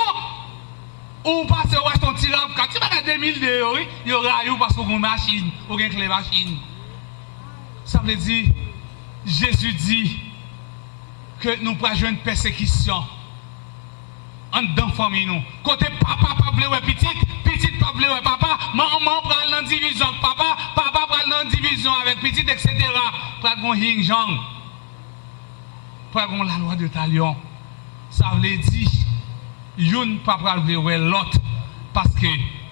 ou passez au ton tirant, quand tu vas à 2000 €, il y aura eu parce que vous avez une machine, ou une clé machine. Ça veut dire, Jésus dit que nous pourrons jouer une persécution en dedans famille nous. Côté papa pas blé ouais petite pas blé ouais papa, maman prend dans division papa prend dans division avec petite etc. Prend gon yin jang. Prend gon la loi de talion. Ça veut dire une pas prend ouais l'autre parce que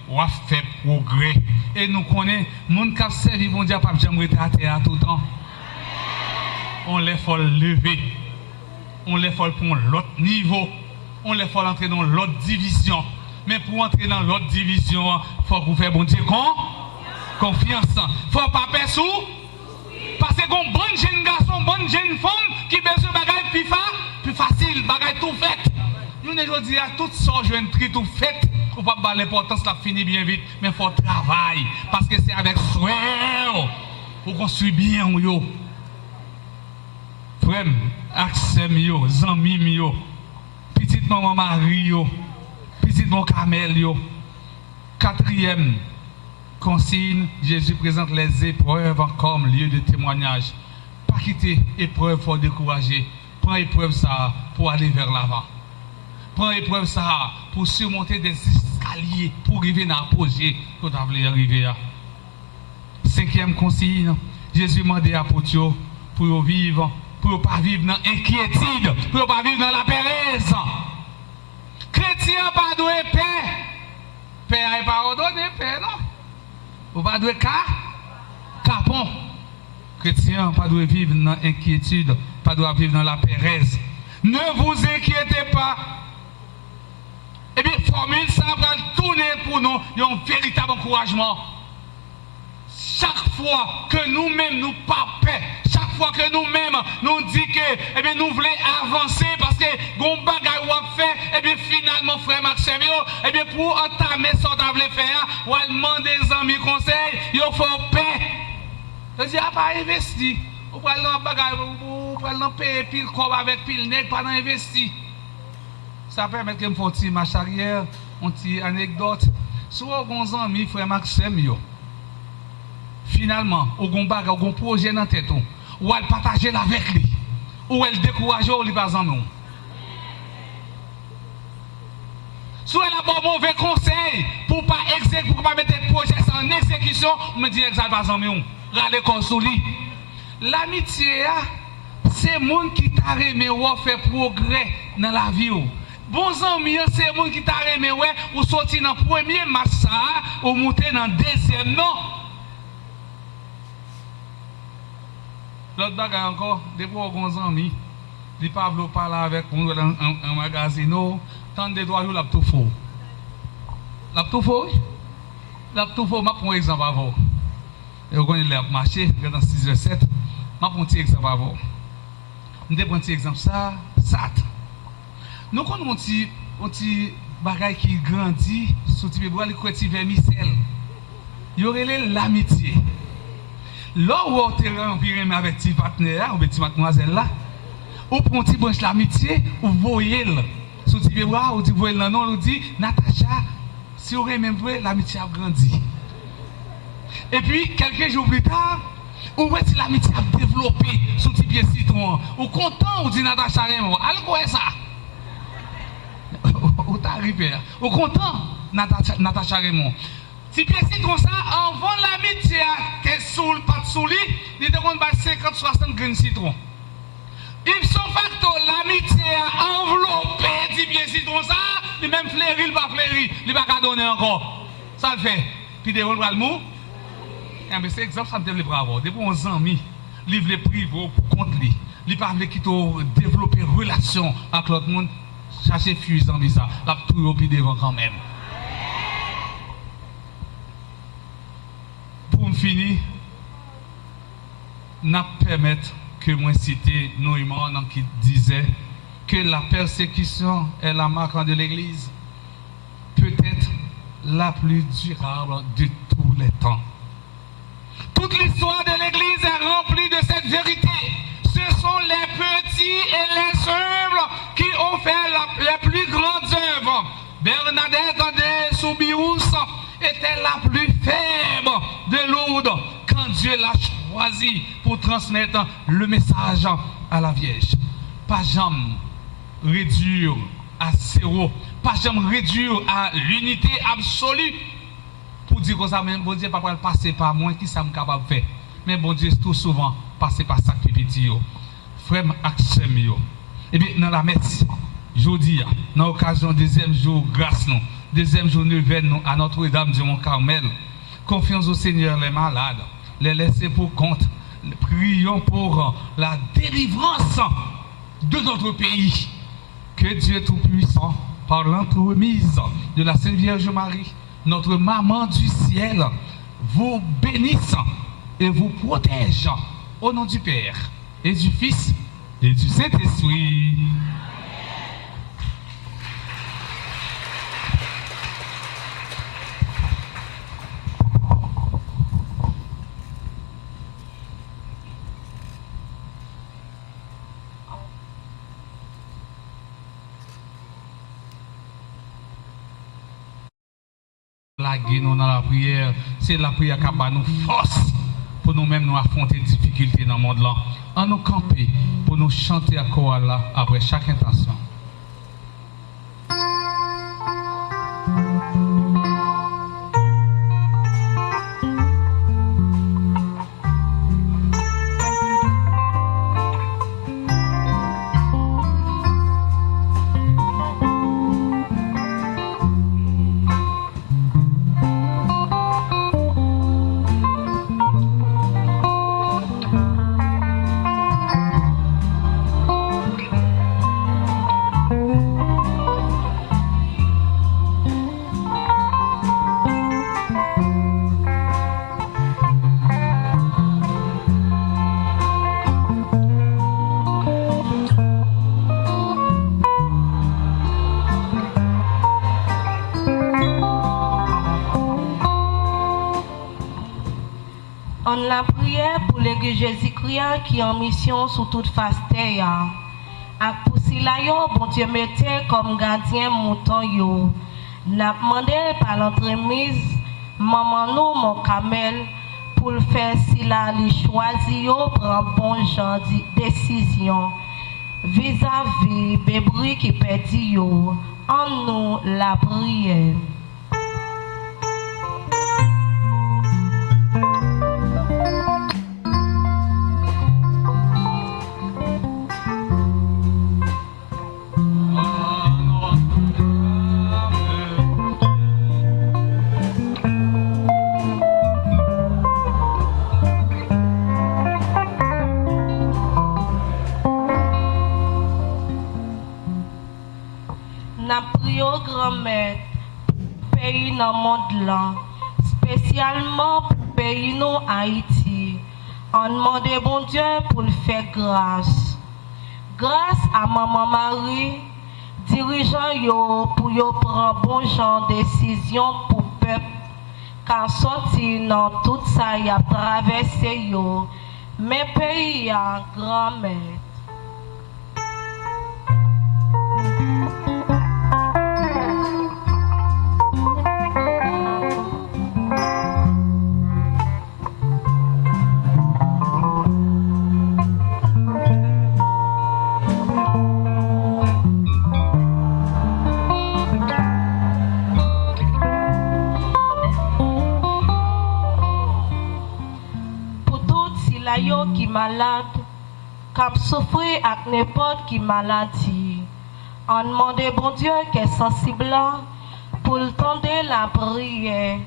on a fait progrès et nous connaissons monde qui a servi bon Dieu pas jamais rester à terre tout le temps. On les faut lever. On les faut pour l'autre niveau. On les faut entrer dans l'autre division. Mais pour entrer dans l'autre division, il faut que vous fassiez bon Dieu confiance. Il ne faut pas perdre sous. Parce que bon jeune garçon, bonne jeune femme qui besoin de bagages plus facile, bagages tout fait. Nous ne disons pas toutes sortes de jeunes tri tout fait. Pour ne pas l'importance, ça finit bien vite. Mais il faut travailler. Parce que c'est avec soin pour construire bien. Frère, Axem, Zami, petite maman Marie, petite maman Camel. Quatrième consigne, Jésus présente les épreuves comme lieu de témoignage. Pas quitter épreuve pour décourager. Prends épreuve ça pour aller vers l'avant. Prends épreuve ça pour surmonter des escaliers pour arriver dans l'apogée que tu voulais arriver à. Cinquième consigne, Jésus demandait à Potio pour vivre. Pour ne pas vivre dans l'inquiétude, pour ne pas vivre dans la paresse. Chrétien pas de paix. Paix n'est pas ordonné, paix non. Vous pas de capon. Chrétien pas de vivre dans l'inquiétude, pas de vivre dans la paresse. Ne vous inquiétez pas. Eh bien, formule ça va tourner pour nous, il y a un véritable encouragement. Chaque fois que nous-mêmes nous pas paix, chaque fois que nous-mêmes nous disons que eh bien, nous voulons avancer parce que gon bagay ou fait, eh bien finalement frère Maxime, eh bien pour entamer ce qu'on voulait faire, ou demander des amis conseils, il faut paix. Je dis ah pas investi, ou pas dans bagay, ou pas dans payer pile comme avec pile net pas dans investi. Ça permet que me fasse une marche arrière, une petite anecdote. Soit gon ami frère Maxime finalement, au gon projet dans tête ou elle partager avec lui ou elle décourager ou lui pas en nous. Soit elle a bon mauvais conseil pour pas mettre le projet en exécution, on me dit exact pas en nous. Rale comme sous lui. L'amitié c'est monde qui t'a aimé ou fait progrès dans la vie. Bons amis, c'est monde qui t'a aimé ou sorti dans premier match ou monter dans deuxième non. L'autre bagage encore, des bons amis, ils ne parler avec nous dans un magazine, tant de droits, ils tout faux. Ils tout faux, oui. Ils tout faux, je prends un exemple à vous. Et vous connaissez le marché, dans 6h07, je prends un petit exemple à vous. Je prends un petit exemple, ça. Nous avons un petit bagage qui grandit sous le petit bébé, qui est vermicelle. Il y aurait l'amitié. Là où on est rempli avec petit partenaire ou petit mademoiselle là, ou pour un petit branche l'amitié, ou voyez sous le petit bébé, ou vous voyez le nom, ou dit Natacha, si vous même l'amitié a grandi. Et puis, quelques jours plus tard, ou voyez si l'amitié a développé sous le petit pied citron, ou content, ou dit Natacha Raymond, allez quoi ça? Ou t'arrives, ou content, Natacha Raymond. Si pied citron ça, avant l'amitié qui soule, pas de souli, il te compte 50-60 graines de citron. Ipso facto, l'amitié a enveloppé 10 pieds citron ça, il même fleuri, il va fleuri, il va pas donner encore. Ça le fait. Puis de rôles le mou. Mais c'est exemple, ça me donne les bravos. Des bons amis, livre les privés pour compte lui. Il parle qui t'ont développé relation avec l'autre monde, chercher fusion visa, la tout au pied devant quand même. Pour me finir, n'a permettre que moi citer Neumann qui disait que la persécution est la marque de l'Église, peut-être la plus durable de tous les temps. Toute l'histoire de l'Église est remplie de cette vérité. Ce sont les petits et les humbles qui ont fait les plus grandes œuvres. Bernadette de Soubirous était la plus faible de Lourdes quand Dieu l'a choisi pour transmettre le message à la Vierge. Pas jamais réduire à zéro, pas jamais réduire à l'unité absolue. Pour dire que ça même, bon Dieu, pas passer par moi, qui ça me capable de faire. Mais bon Dieu, tout souvent, passer par ça qui dit, frère, accès, et bien, dans la messe, jeudi, dans l'occasion deuxième jour, grâce nous, deuxième jour neuvaine nous, à Notre-Dame du Mont-Carmel, confiance au Seigneur les malades, les laisser pour compte, prions pour la délivrance de notre pays. Que Dieu Tout-Puissant, par l'entremise de la Sainte Vierge Marie, notre maman du ciel, vous bénisse et vous protège au nom du Père et du Fils et du Saint-Esprit. Nous dans la prière, c'est la prière qui va nous force pour nous-mêmes nous affronter des difficultés dans le monde là. En nous camper pour nous chanter à chorale là après chaque intention. On la prière pour l'Église Jésus-Christ qui est en mission sur toute face terre. Et pour cela, bon Dieu mettez comme gardien mouton yo. N'a demandé par l'entremise maman nous mon camel pour le faire si la li choisi yo prend bon genre de décision vis-à-vis bébé qui perdit yo. En nous la prière. N'a prié au grand-mère pays dans le monde là, spécialement pour pays nous Haïti. On demande bon Dieu pour le faire grâce. Grâce à maman Marie, dirigeants yo pour yo prendre bon genre décision pour peuple car sorti dans tout ça y a traversé yo mais pays a grand-mère. Yo qui malade, cap souffrir avec n'importe qui maladie. On demande bon Dieu qui est sensible pour le tendre la prière.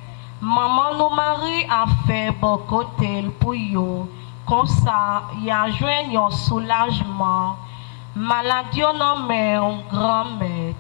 Maman nous marie a fait bon côté pour yo. Comme ça, y a joint un soulagement. Maladie non mais un grand maître.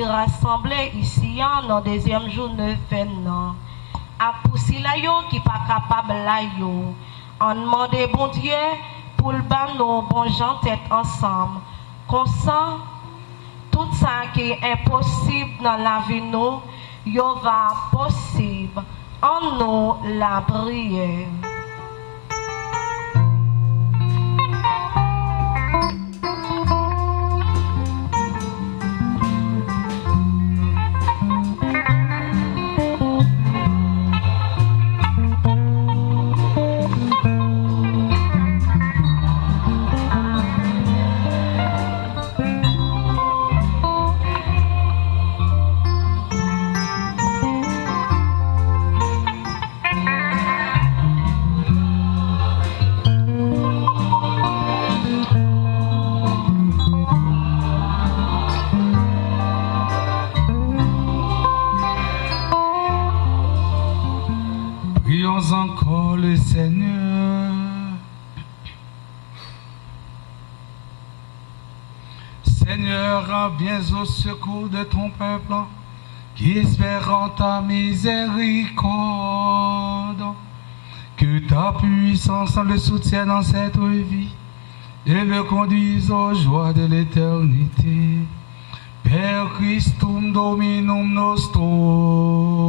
Rassemblés ici dans deuxième jour 9 ans à pousser la yo qui pas capable la yo on demande bon Dieu pour le ban nos bons gens tête ensemble comme ça tout ça qui est impossible dans la vie nous yo va possible en nous la prière. Prions encore le Seigneur. Seigneur, viens au secours de ton peuple qui espère en ta miséricorde. Que ta puissance le soutienne dans cette vie et le conduise aux joies de l'éternité. Per Christum Dominum nostrum.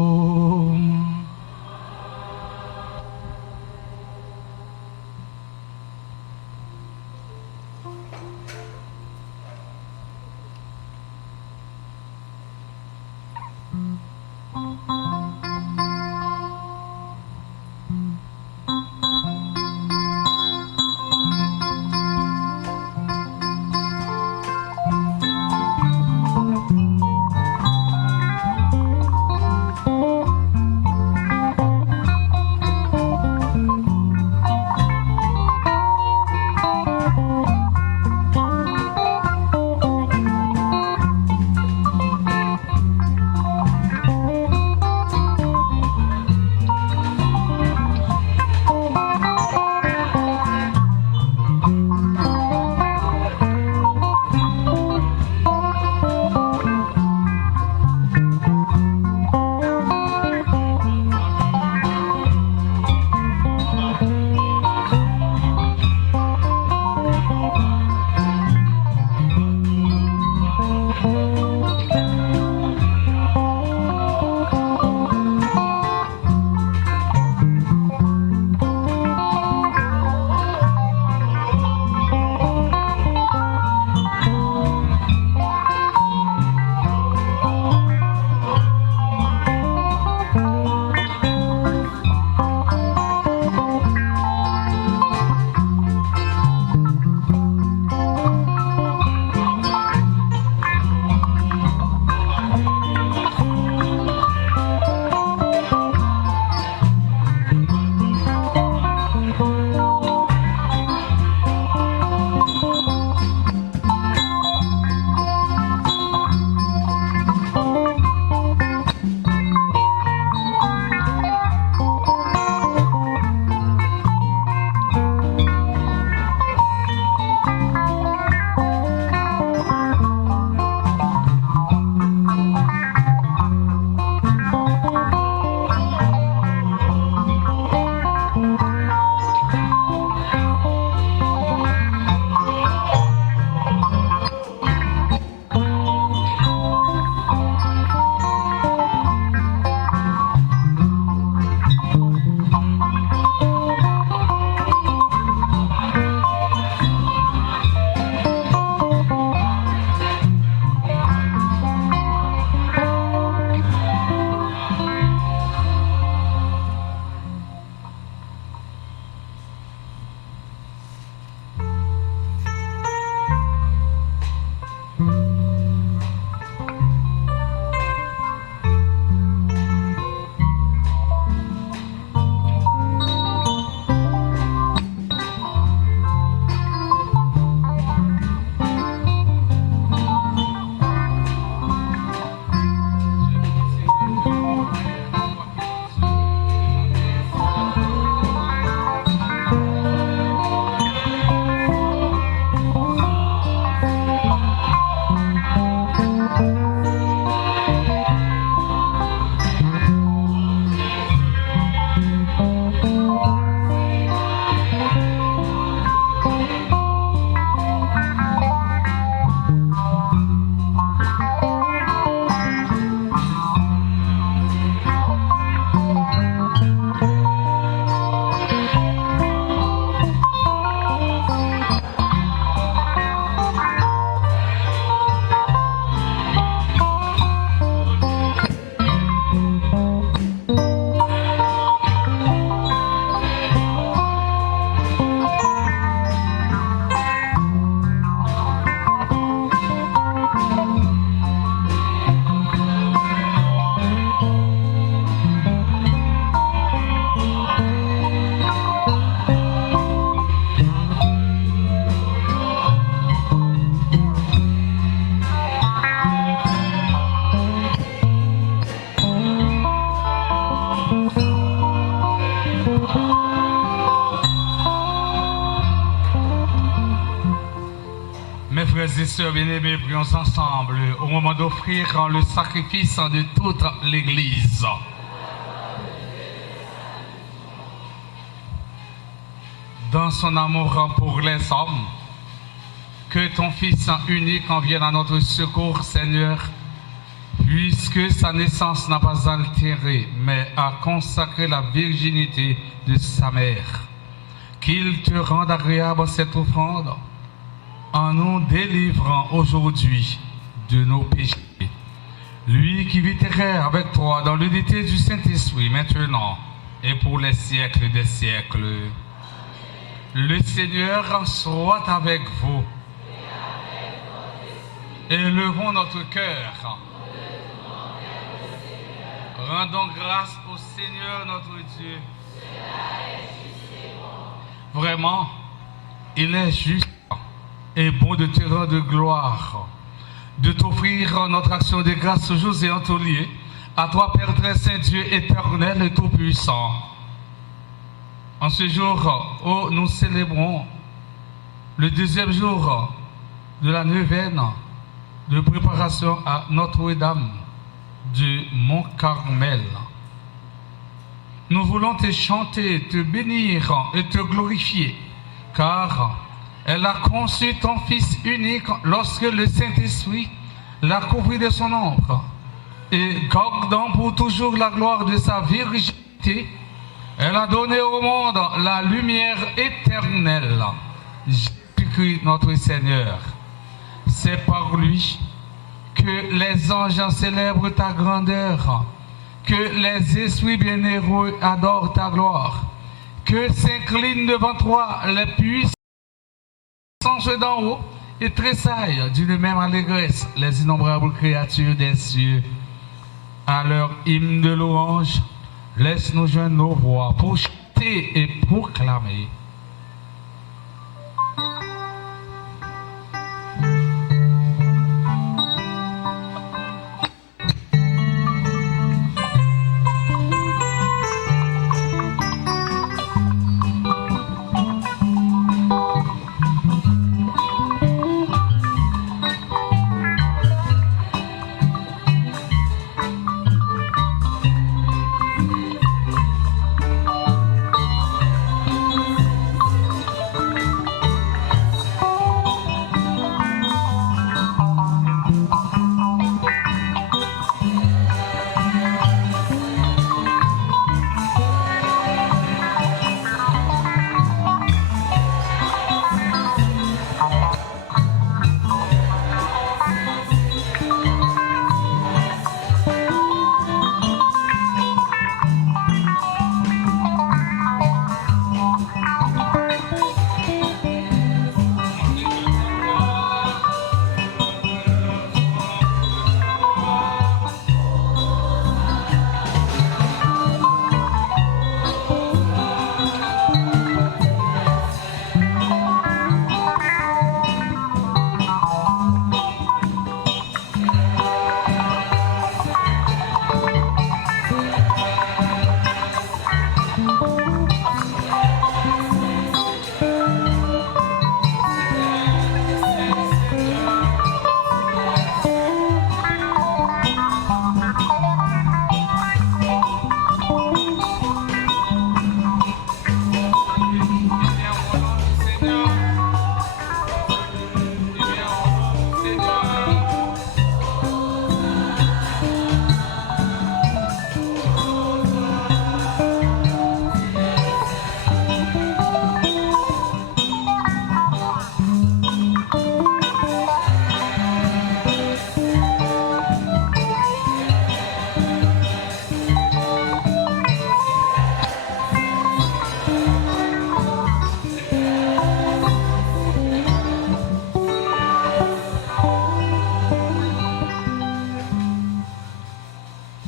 Frères et sœurs bien-aimés, prions ensemble au moment d'offrir le sacrifice de toute l'Église. Dans son amour pour les hommes, que ton Fils unique en vienne à notre secours, Seigneur, puisque sa naissance n'a pas altéré, mais a consacré la virginité de sa mère. Qu'il te rende agréable cette offrande, en nous délivrant aujourd'hui de nos péchés. Lui qui vit et règne avec toi dans l'unité du Saint-Esprit, maintenant et pour les siècles des siècles. Le Seigneur soit avec vous. Élevons notre cœur. Rendons grâce au Seigneur notre Dieu. Vraiment, il est juste et bon de te rendre gloire, de t'offrir notre action de grâce jours et en tout lieu, à toi, Père très saint, Dieu éternel et tout-puissant. En ce jour où nous célébrons le deuxième jour de la neuvaine de préparation à Notre-Dame du Mont Carmel, nous voulons te chanter, te bénir et te glorifier, car elle a conçu ton Fils unique lorsque le Saint-Esprit l'a couvert de son ombre, et gardant pour toujours la gloire de sa virginité, elle a donné au monde la lumière éternelle, Jésus-Christ notre Seigneur. C'est par lui que les anges célèbrent ta grandeur, que les esprits bienheureux adorent ta gloire, que s'inclinent devant toi les puissants d'en haut et tressaillent d'une même allégresse les innombrables créatures des cieux. À leur hymne de louange, laisse-nous joindre nos voix pour chanter et proclamer.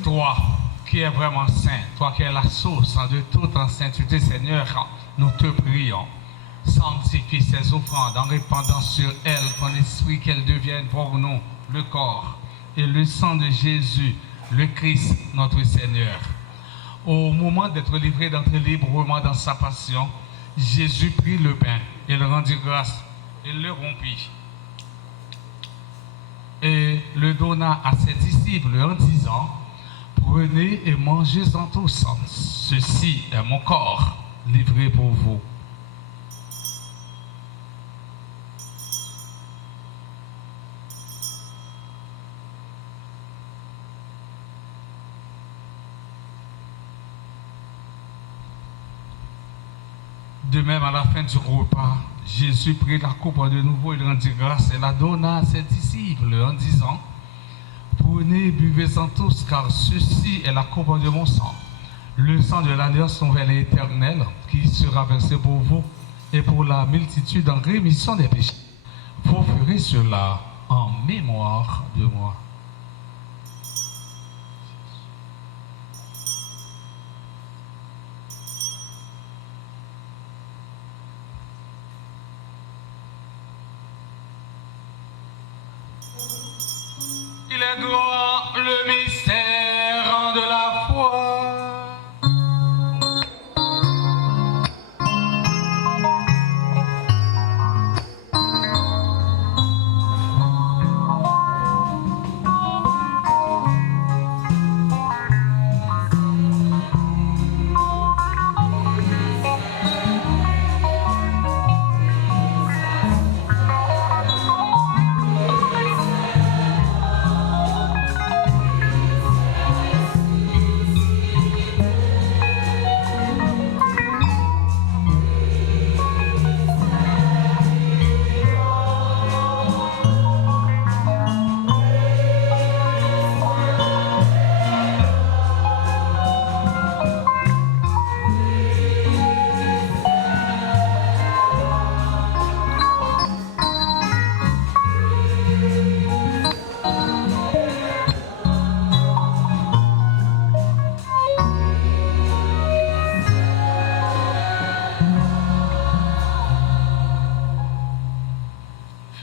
Toi qui es vraiment saint, toi qui es la source de toute sainteté, Seigneur, nous te prions. Sanctifie ces offrandes en répandant sur elles ton esprit, qu'elles deviennent pour nous le corps et le sang de Jésus, le Christ, notre Seigneur. Au moment d'être livré, d'entrer librement dans sa passion, Jésus prit le pain, il rendit grâce, il le rompit et le donna à ses disciples en disant, prenez et mangez-en tous, ceci est mon corps livré pour vous. De même, à la fin du repas, Jésus prit la coupe de nouveau, il rendit grâce et la donna à ses disciples en disant, prenez et buvez-en tous, car ceci est la coupe de mon sang, le sang de l'alliance nouvelle et éternelle, qui sera versé pour vous et pour la multitude en rémission des péchés. Vous ferez cela en mémoire de moi. Il est grand le mystère de la foi.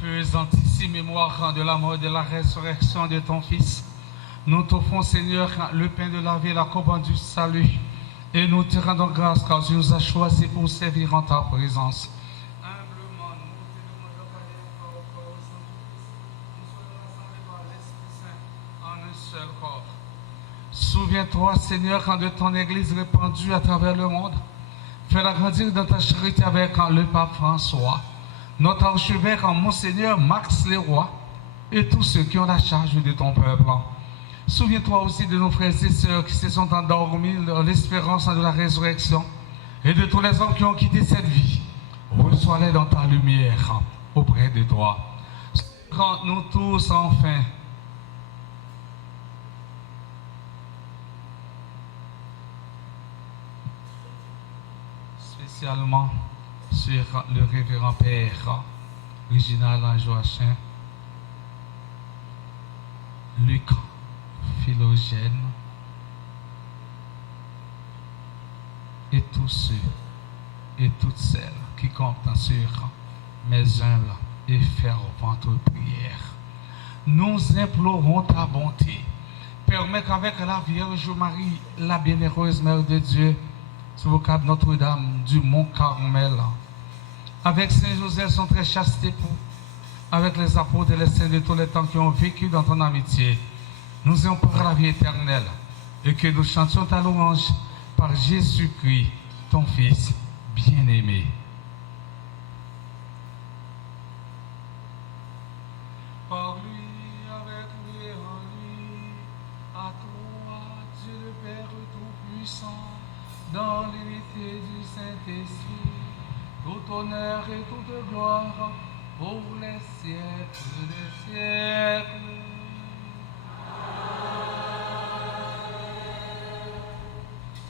Faisant ici mémoire de la mort et de la résurrection de ton Fils, nous t'offrons, Seigneur, le pain de la vie et la coupe du salut. Et nous te rendons grâce car tu nous as choisis pour servir en ta présence. Humblement, nous te demandons qu'à l'effort au corps au sang du Christ, nous soyons rassemblés par l'Esprit Saint en un seul corps. Souviens-toi, Seigneur, de ton Église répandue à travers le monde. Fais-la grandir dans ta charité avec le pape François, notre archevêque, Monseigneur Max Leroy, et tous ceux qui ont la charge de ton peuple. Souviens-toi aussi de nos frères et sœurs qui se sont endormis dans l'espérance de la résurrection et de tous les hommes qui ont quitté cette vie. Reçois-les dans ta lumière auprès de toi. Rends-nous tous enfin spécialement sur le révérend Père Reginald Joachim, Luc Philogène et tous ceux et toutes celles qui comptent sur mes humbles et ferventes prières. Nous implorons ta bonté. Permets qu'avec la Vierge Marie, la bienheureuse Mère de Dieu, sur le cap Notre-Dame du Mont Carmel, avec Saint Joseph, son très chaste époux, avec les apôtres et les saints de tous les temps qui ont vécu dans ton amitié, nous ayons pour la vie éternelle et que nous chantions ta louange par Jésus-Christ, ton Fils bien-aimé. Par lui, avec lui et en lui, à toi, Dieu le Père Tout-Puissant, dans l'unité du Saint-Esprit, tout honneur et toute gloire pour les siècles des siècles.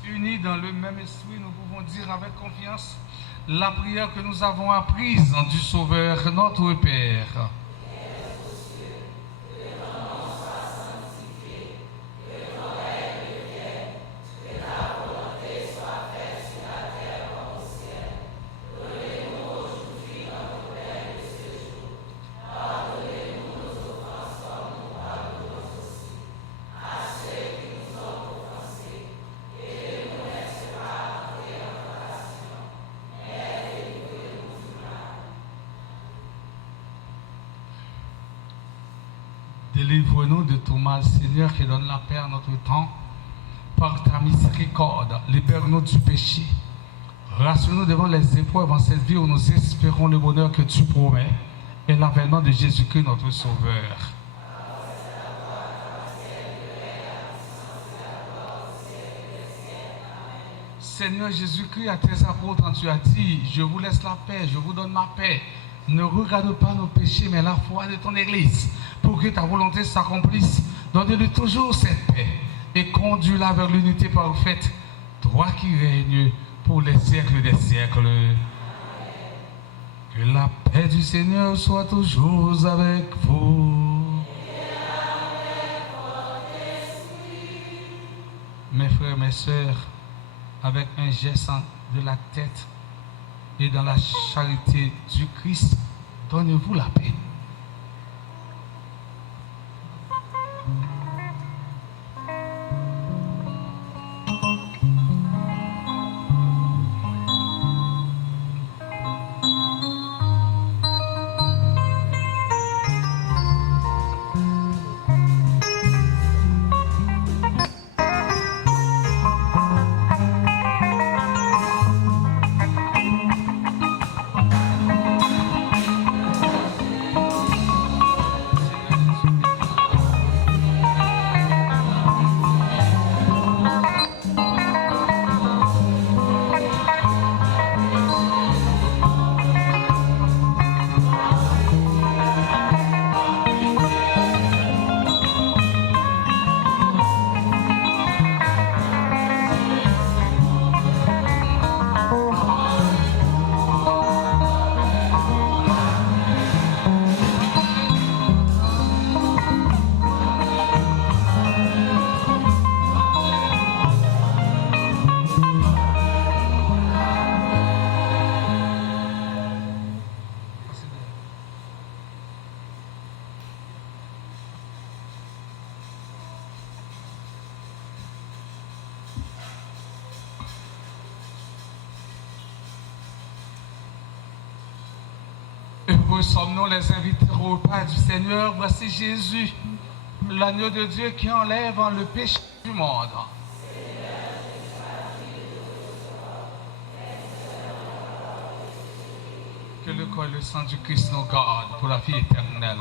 Unis dans le même esprit, nous pouvons dire avec confiance la prière que nous avons apprise du Sauveur, notre Père. Délivre-nous de tout mal, Seigneur, qui donne la paix à notre temps. Par ta miséricorde, libère-nous du péché. Rassure-nous devant les épreuves en cette vie où nous espérons le bonheur que tu promets et l'avènement de Jésus-Christ, notre Sauveur. Seigneur Jésus-Christ, à tes apôtres, tu as dit, je vous laisse la paix, je vous donne ma paix. Ne regarde pas nos péchés, mais la foi de ton Église, pour que ta volonté s'accomplisse. Donne-lui toujours cette paix et conduis-la vers l'unité parfaite, toi qui règnes pour les siècles des siècles. Que la paix du Seigneur soit toujours avec vous. Mes frères, mes sœurs, avec un geste de la tête et dans la charité du Christ, donnez-vous la paix. Heureux sommes-nous les invités au repas du Seigneur. Voici Jésus, l'agneau de Dieu qui enlève le péché du monde. Que le corps et le sang du Christ nous gardent pour la vie éternelle.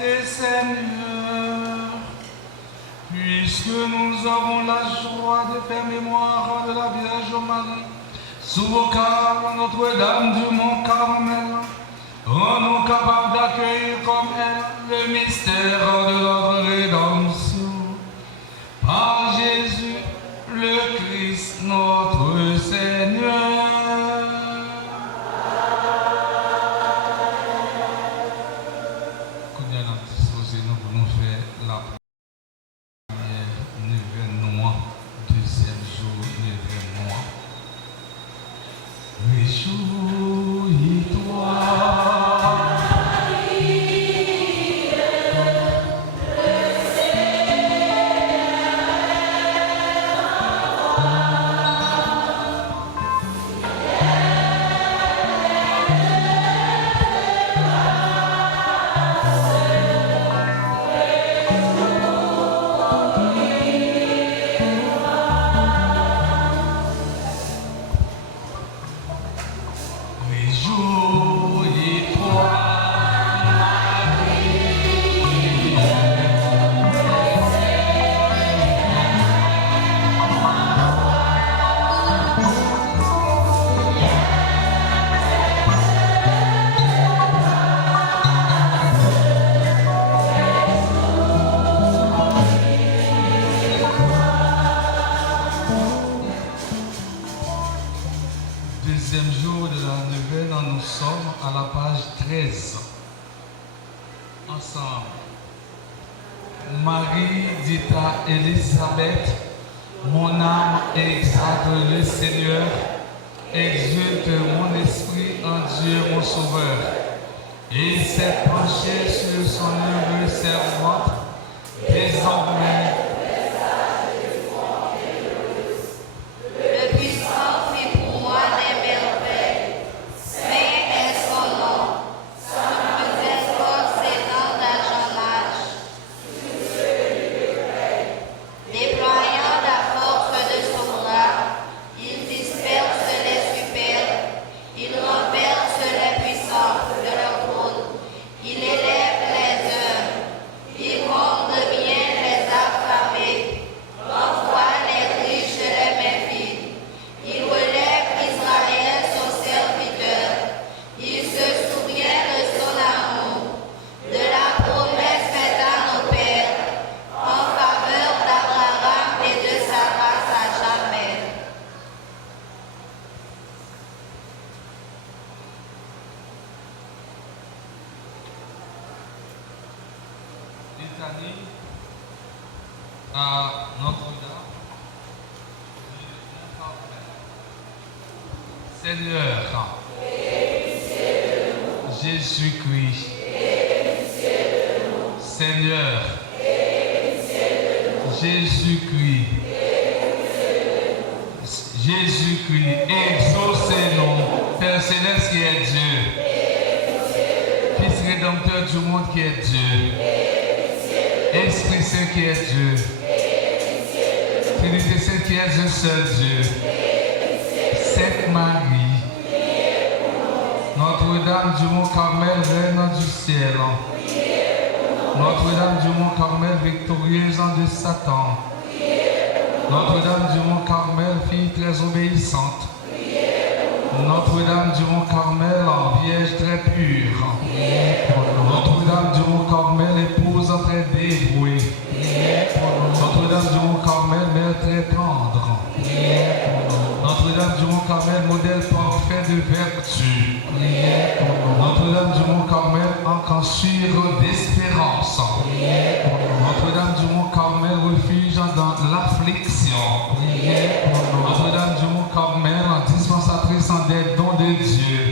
bonté, Seigneur, puisque nous avons la joie de faire mémoire de la Vierge Marie, sous vos carmes, Notre-Dame du Mont-Carmel, rends-nous capables d'accueillir comme elle le mystère de notre rédemption. Par Jésus, le Christ, notre Seigneur. Nous voulons faire la première neuvaine noix, deuxième jour neuvaine noix. Réjouis-toi. Deuxième jour de la neuvaine, nous sommes à la page 13. Ensemble. Marie dit à Élisabeth, mon âme exalte le Seigneur, exulte mon esprit en Dieu mon Sauveur. Il s'est penché sur son heureuse servante, désormais. À Notre-Dame, Seigneur, Jésus-Christ, Seigneur, Jésus-Christ, Jésus-Christ, exaucez-nous, Père Céleste qui est Dieu, Fils Rédempteur du monde qui est Dieu, Esprit Saint qui est Dieu, Trinité Sainte qui est un seul Dieu, Sainte Marie, Notre-Dame du Mont-Carmel, Reine du ciel, Notre-Dame du Mont-Carmel, victorieuse de Satan, Notre-Dame du Mont-Carmel, fille très obéissante, Notre-Dame du Mont-Carmel, vierge très pure, Notre-Dame du Mont-Carmel, épouse très dévouée, Notre-Dame du Mont-Carmel, mère très tendre, Notre-Dame du Mont-Carmel, modèle parfait de vertu, Notre-Dame du Mont-Carmel, encansure d'espérance, Notre-Dame du Mont-Carmel, refuge dans l'affliction, Notre-Dame du Mont-Carmel, dispensatrice des dons de Dieu,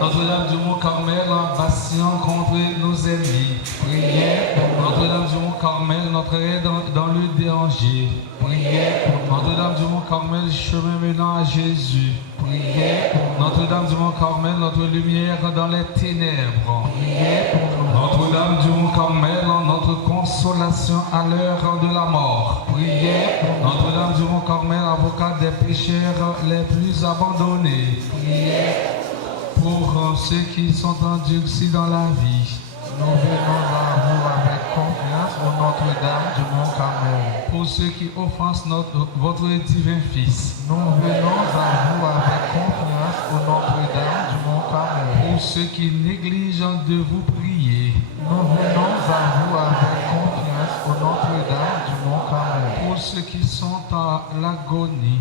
Notre-Dame du Mont-Carmel, patient contre nos ennemis, Notre-Dame du Mont-Carmel, notre aide dans le danger, Notre-Dame du Mont-Carmel, chemin menant à Jésus, Notre-Dame du Mont-Carmel, notre lumière dans les ténèbres, Notre-Dame du Mont-Carmel, notre consolation à l'heure de la mort, Notre-Dame du Mont-Carmel, avocat des pécheurs les plus abandonnés, pour ceux qui sont endurcis dans la vie, Nous venons à vous avec confiance au Notre-Dame du Mont-Carmel. Pour ceux qui offensent votre divin Fils. Nous venons à vous avec confiance au Notre-Dame du Mont-Carmel. Pour ceux qui négligent de vous prier. Nous venons à vous avec confiance au Notre-Dame du Mont-Carmel. Pour ceux qui sont à l'agonie.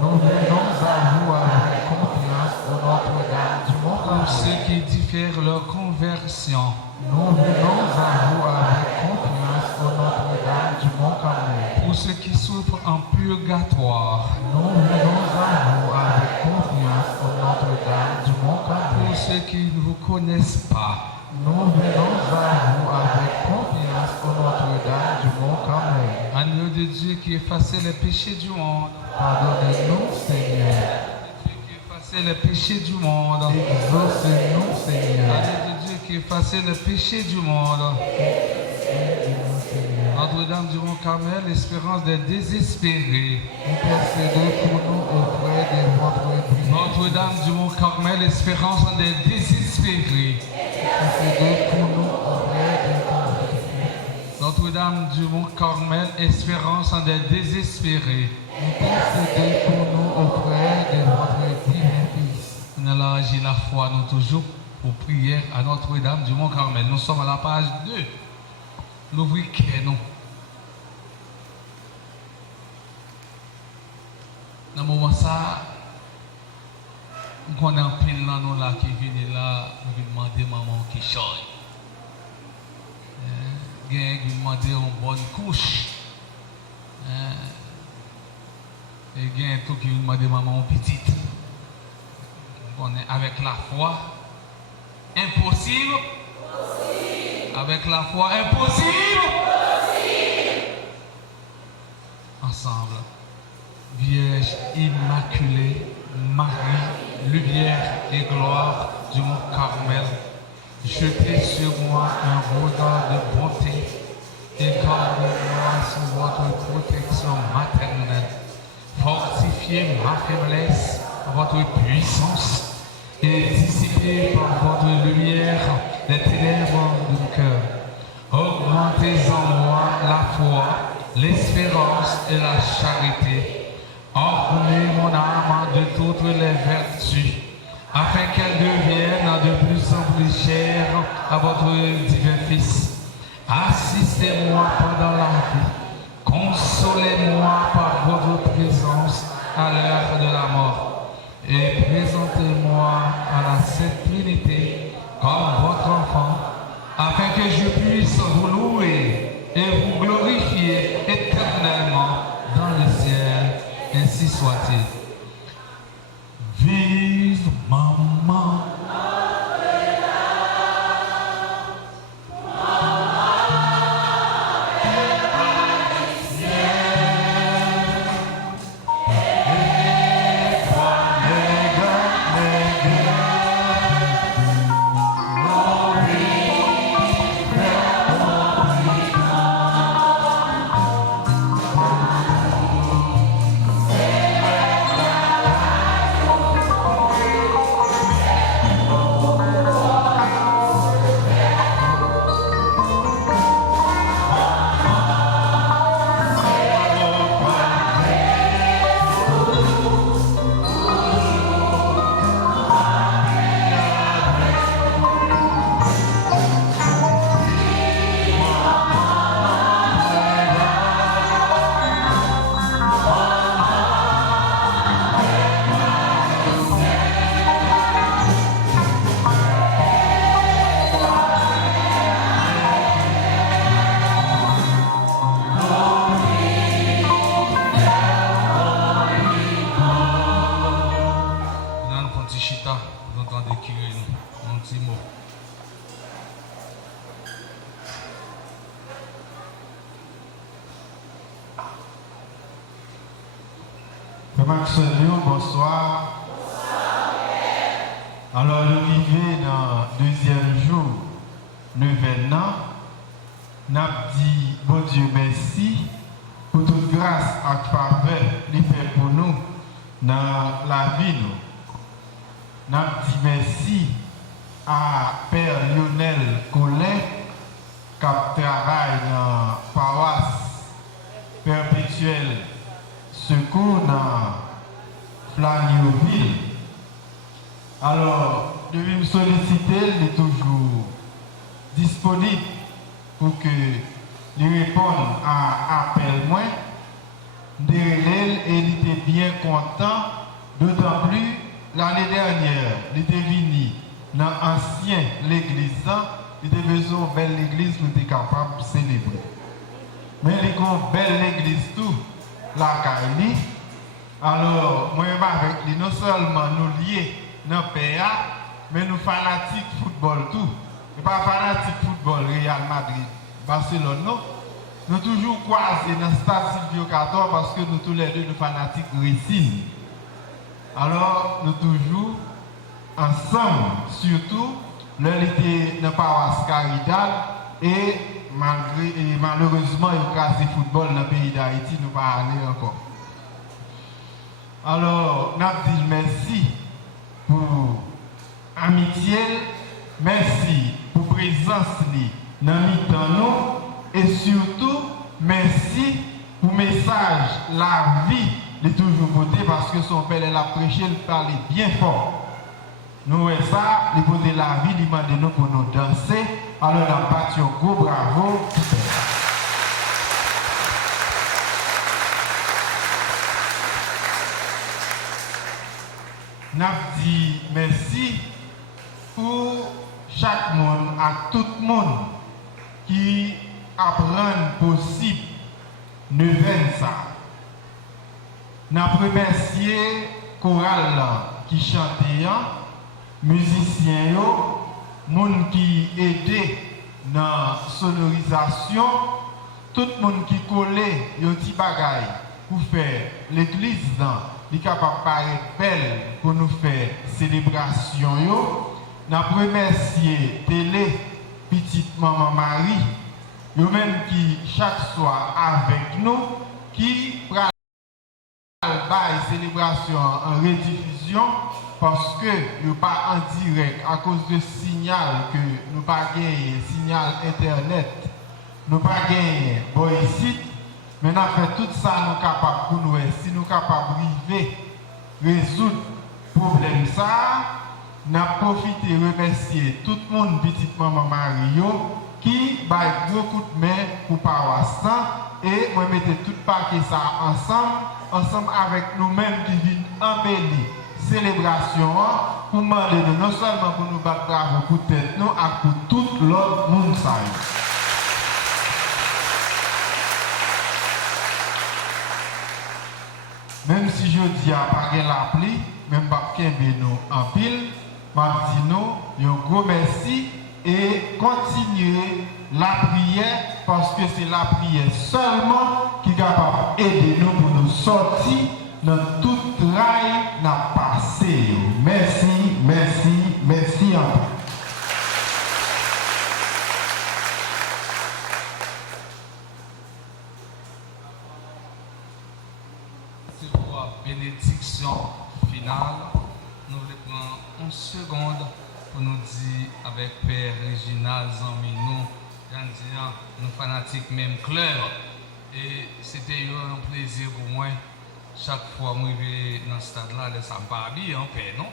Nous venons à vous avec confiance au Notre-Dame du Mont-Carmel. Pour ceux qui diffèrent leur conversion. Nous venons à vous avec confiance au Notre-Dame du Mont-Carmel. Pour ceux qui souffrent en purgatoire. Nous venons à vous avec confiance au Notre-Dame du Mont-Carmel. Pour ceux qui ne vous connaissent pas. Nous venons à vous avec confiance au Notre-Dame du Mont-Carmel. Agneau de Dieu qui effaçait les péchés du monde. Pardonnez-nous, Seigneur. Dieu qui effaçait les péchés du monde. Exaucez-nous, Seigneur. Agneau de Dieu qui effaçait les péchés du monde. Notre-Dame du Mont-Carmel, espérance des désespérés. Intercédez pour nous auprès de votre Église. Notre-Dame du Mont-Carmel, espérance des désespérés. Intercédez pour nous auprès de votre Église. Notre-Dame du Mont-Carmel, espérance des désespérés. Intercédez pour nous auprès de votre divin Fils. Nous allons agir la foi, nous toujours, pour prière à Notre-Dame du Mont-Carmel. Nous sommes à la page 2. L'ouvrir nous. Dans le moment ça, nous connaissons un pile là, nous là qui viennent là, nous demander maman qui change. Nous demander une bonne couche. Et il y a tout qui demande maman petite. On est avec la foi. Impossible. Avec la foi, impossible. Ensemble. Vierge immaculée, Marie, lumière et gloire du Mont Carmel, jetez sur moi un regard de bonté et gardez-moi sous votre protection maternelle. Fortifiez ma faiblesse, votre puissance et dissipez par votre lumière les ténèbres du cœur. Augmentez en moi la foi, l'espérance et la charité. Ornez mon âme de toutes les vertus, afin qu'elle devienne de plus en plus chère à votre divin Fils. Assistez-moi pendant la vie. Consolez-moi par votre présence à l'heure de la mort. Et présentez-moi à la Sainte Trinité comme votre enfant, afin que je puisse vous louer et vous glorifier éternellement dans le ciel. Ainsi soit-il. Vive maman. Bonsoir. Alors, nous vivons dans le deuxième jour, le 29. Nous avons dit, bon Dieu, merci pour toute grâce et faveur qu'il fait pour nous dans la vie. Nous avons dit merci à Père Lionel Collet qui travaille dans la paroisse perpétuelle secours dans Flanierville. Alors, je vais me solliciter, il est toujours disponible pour que il réponde à appel moins. Et il était bien content, d'autant plus l'année dernière, il était venu dans l'ancienne l'église, il était besoin d'une belle église pour être capable de célébrer. Mais il y a une belle église tout, la Kaili. Alors, moi avec lui, non seulement nous liés dans le PA, mais nous fanatiques football tout. Et pas fanatiques football, Real Madrid, Barcelone, non. Nous toujours croisés dans le stade Silvio Cator parce que nous tous les deux nous fanatiques Racing. Alors, nous toujours ensemble, surtout, l'unité dans la paroisse Caridad et malheureusement, il y a le football dans le pays d'Haïti, nous ne pas aller encore. Alors, nous disons merci pour l'amitié, merci pour la présence dans nous et surtout, merci pour le message, la vie de toujours voter parce que son père l'a prêché, il parlait bien fort. Nous voyons ça, il voter la vie, il demande nous pour nous danser. Alors, nous battions gros bravo. Nous dit merci pour chaque monde, à tout le monde qui apprend possible de faire ça. Nous remercié chorale qui chantait, musiciens, monde qui aidait dans la sonorisation, tout le monde qui collait des petits bagailles pour faire l'église dans est capable de paraître belle pour nous faire célébration. Nous remercié Télé, petite maman Marie, yo même qui chaque soir avec nous, qui prend la célébration en rediffusion parce que nous pas en direct à cause de signal que nous pas gagné, signal internet, nous pas gagné bon ici. Mais nous fait tout ça, nous capables pour nous, si nous capables de résoudre le problème, nous avons profité de remercier tout le monde, petite maman Mario, qui a beaucoup de main pour paroisse. Et moi, mettez tout paquet ça ensemble avec nous-mêmes qui viennent embellir célébration pour demander non seulement pour nous battre bravo pour tête, nous, et pour tout l'autre monde. Même si je dis à pas la pluie, même pas qu'il nous en pile, je dis nous un gros merci et continuer la prière parce que c'est la prière seulement qui est capable d'aider nous pour nous sortir dans tout rail n'a passé. Merci, merci, merci encore. Bénédiction finale, nous voulons prendre une seconde pour nous dire avec Père Réginal Zanminou, nous fanatiques même clair. Et c'était un plaisir pour moi. Chaque fois que je vais dans ce stade-là, ça ne me pas habillé en paix, non?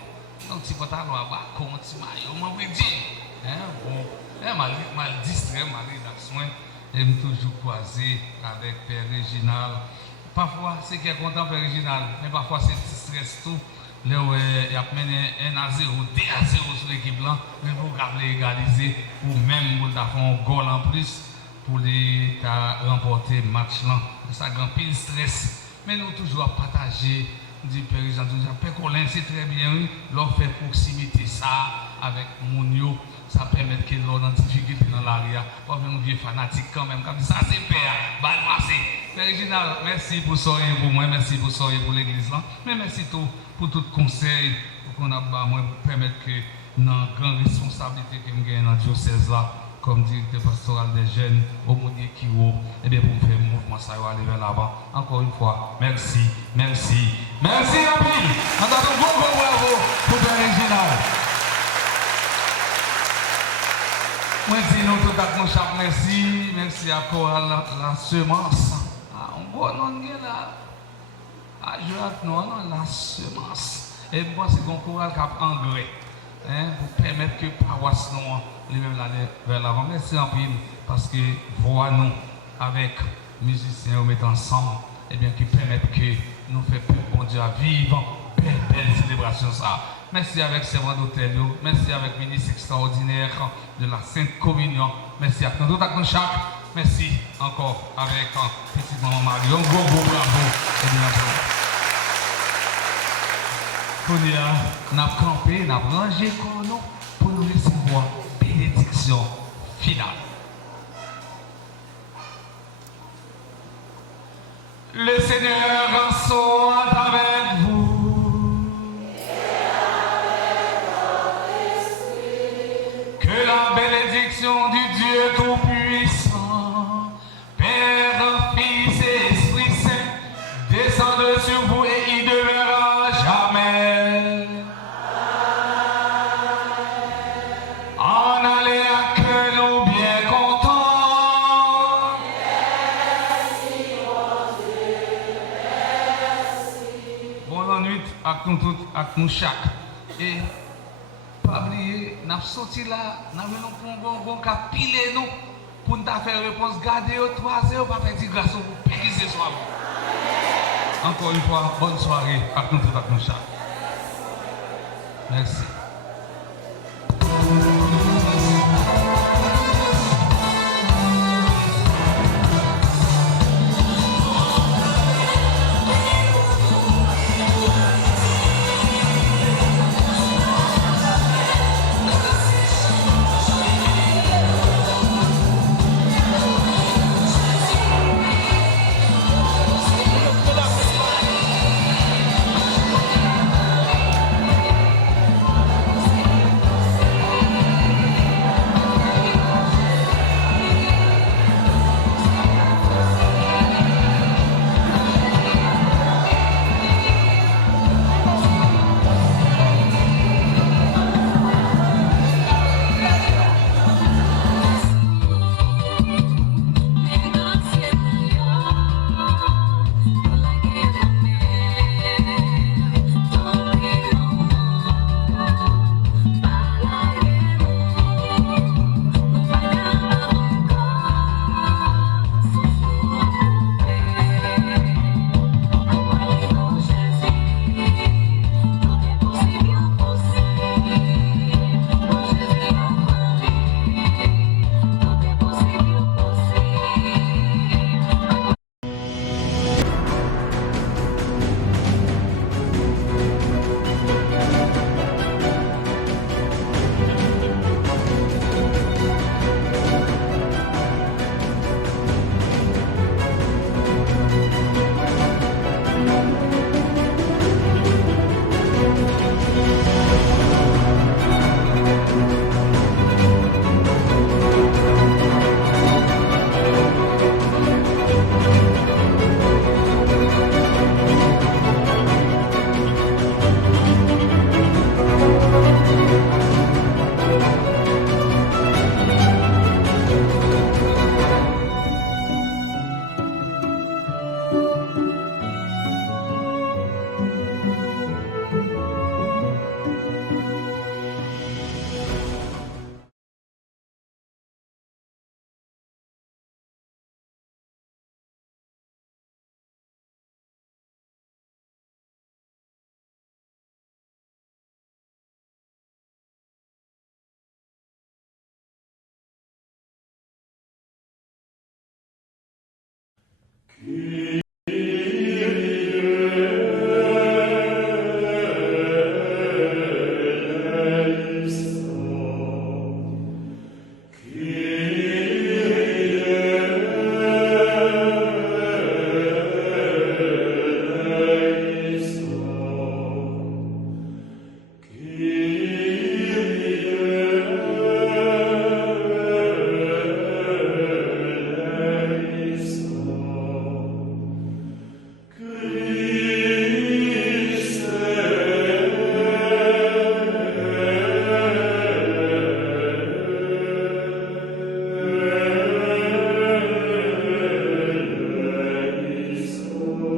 Donc, si vous avez un petit maillot, je vais dire. Mal distrait, ma rédaction, j'aime toujours croiser avec Père Réginal. Parfois, c'est qui est content Père Réginal, mais parfois c'est stress tout. Là où il y a mené 1-0, 2-0 sur l'équipe là, mais pour égaliser, ou même pour faire un goal en plus, pour les remporter le match là. Ça grand pile stress. Mais nous toujours partager, dit Père Réginal, Père Colin, c'est très bien, leur faire proximité ça avec Mounio. Ça permet que l'on ait des difficultés dans l'arrière. On va nous vieux fanatiques quand même. Comme ça, c'est Père. Balle passée. Père Réginal, merci pour ça et pour moi. Merci pour ça et pour l'église. Mais merci tout pour tout conseil. Pour qu'on a moi permettre que dans la grande responsabilité que je gagne dans le diocèse là, comme directeur pastoral des jeunes, aumônier Kiwo, et bien pour faire le mouvement, ça va aller vers là-bas. Encore une fois, merci, merci, merci à pile. On a un bon bravo pour Père Réginal. Moi, dis nous tout à mon chaque merci. Merci à Chorale la semence. Ah, on voit non là. Ah, je vois non, la semence. Et moi, c'est qu'on chorale qui a engrais. Pour permettre que paroisse nous, les mêmes l'année vers l'avant. Merci en pile. Parce que voix nous, avec musiciens, nous mettons ensemble. Et bien, qui permettent que nous faisons bon Dieu à vivre. Belle célébration ça. Merci avec servant d'hôtel, merci avec ministre extraordinaire de la Sainte Communion, merci à nous tous, chaque. Merci encore avec petit maman Marie. Un gros bravo. Nous avons campé, nous avons rangé pour nous laisser voir bénédiction finale. Le Seigneur soit avec vous. Que la bénédiction du Dieu Tout-Puissant, Père, Fils et Esprit Saint, descende sur vous et y demeurera jamais. En allez à que nous bien contents. Bonne nuit à nous tous, à nous chaque. Et pas oublier, nous sommes sortis là, nous avons pilé nous pour nous faire réponse. Gardez 3 heures, pas faire grâce pour périsser soir. Encore une fois, bonne soirée à nous tous, à nous chaque. Merci.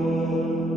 nous.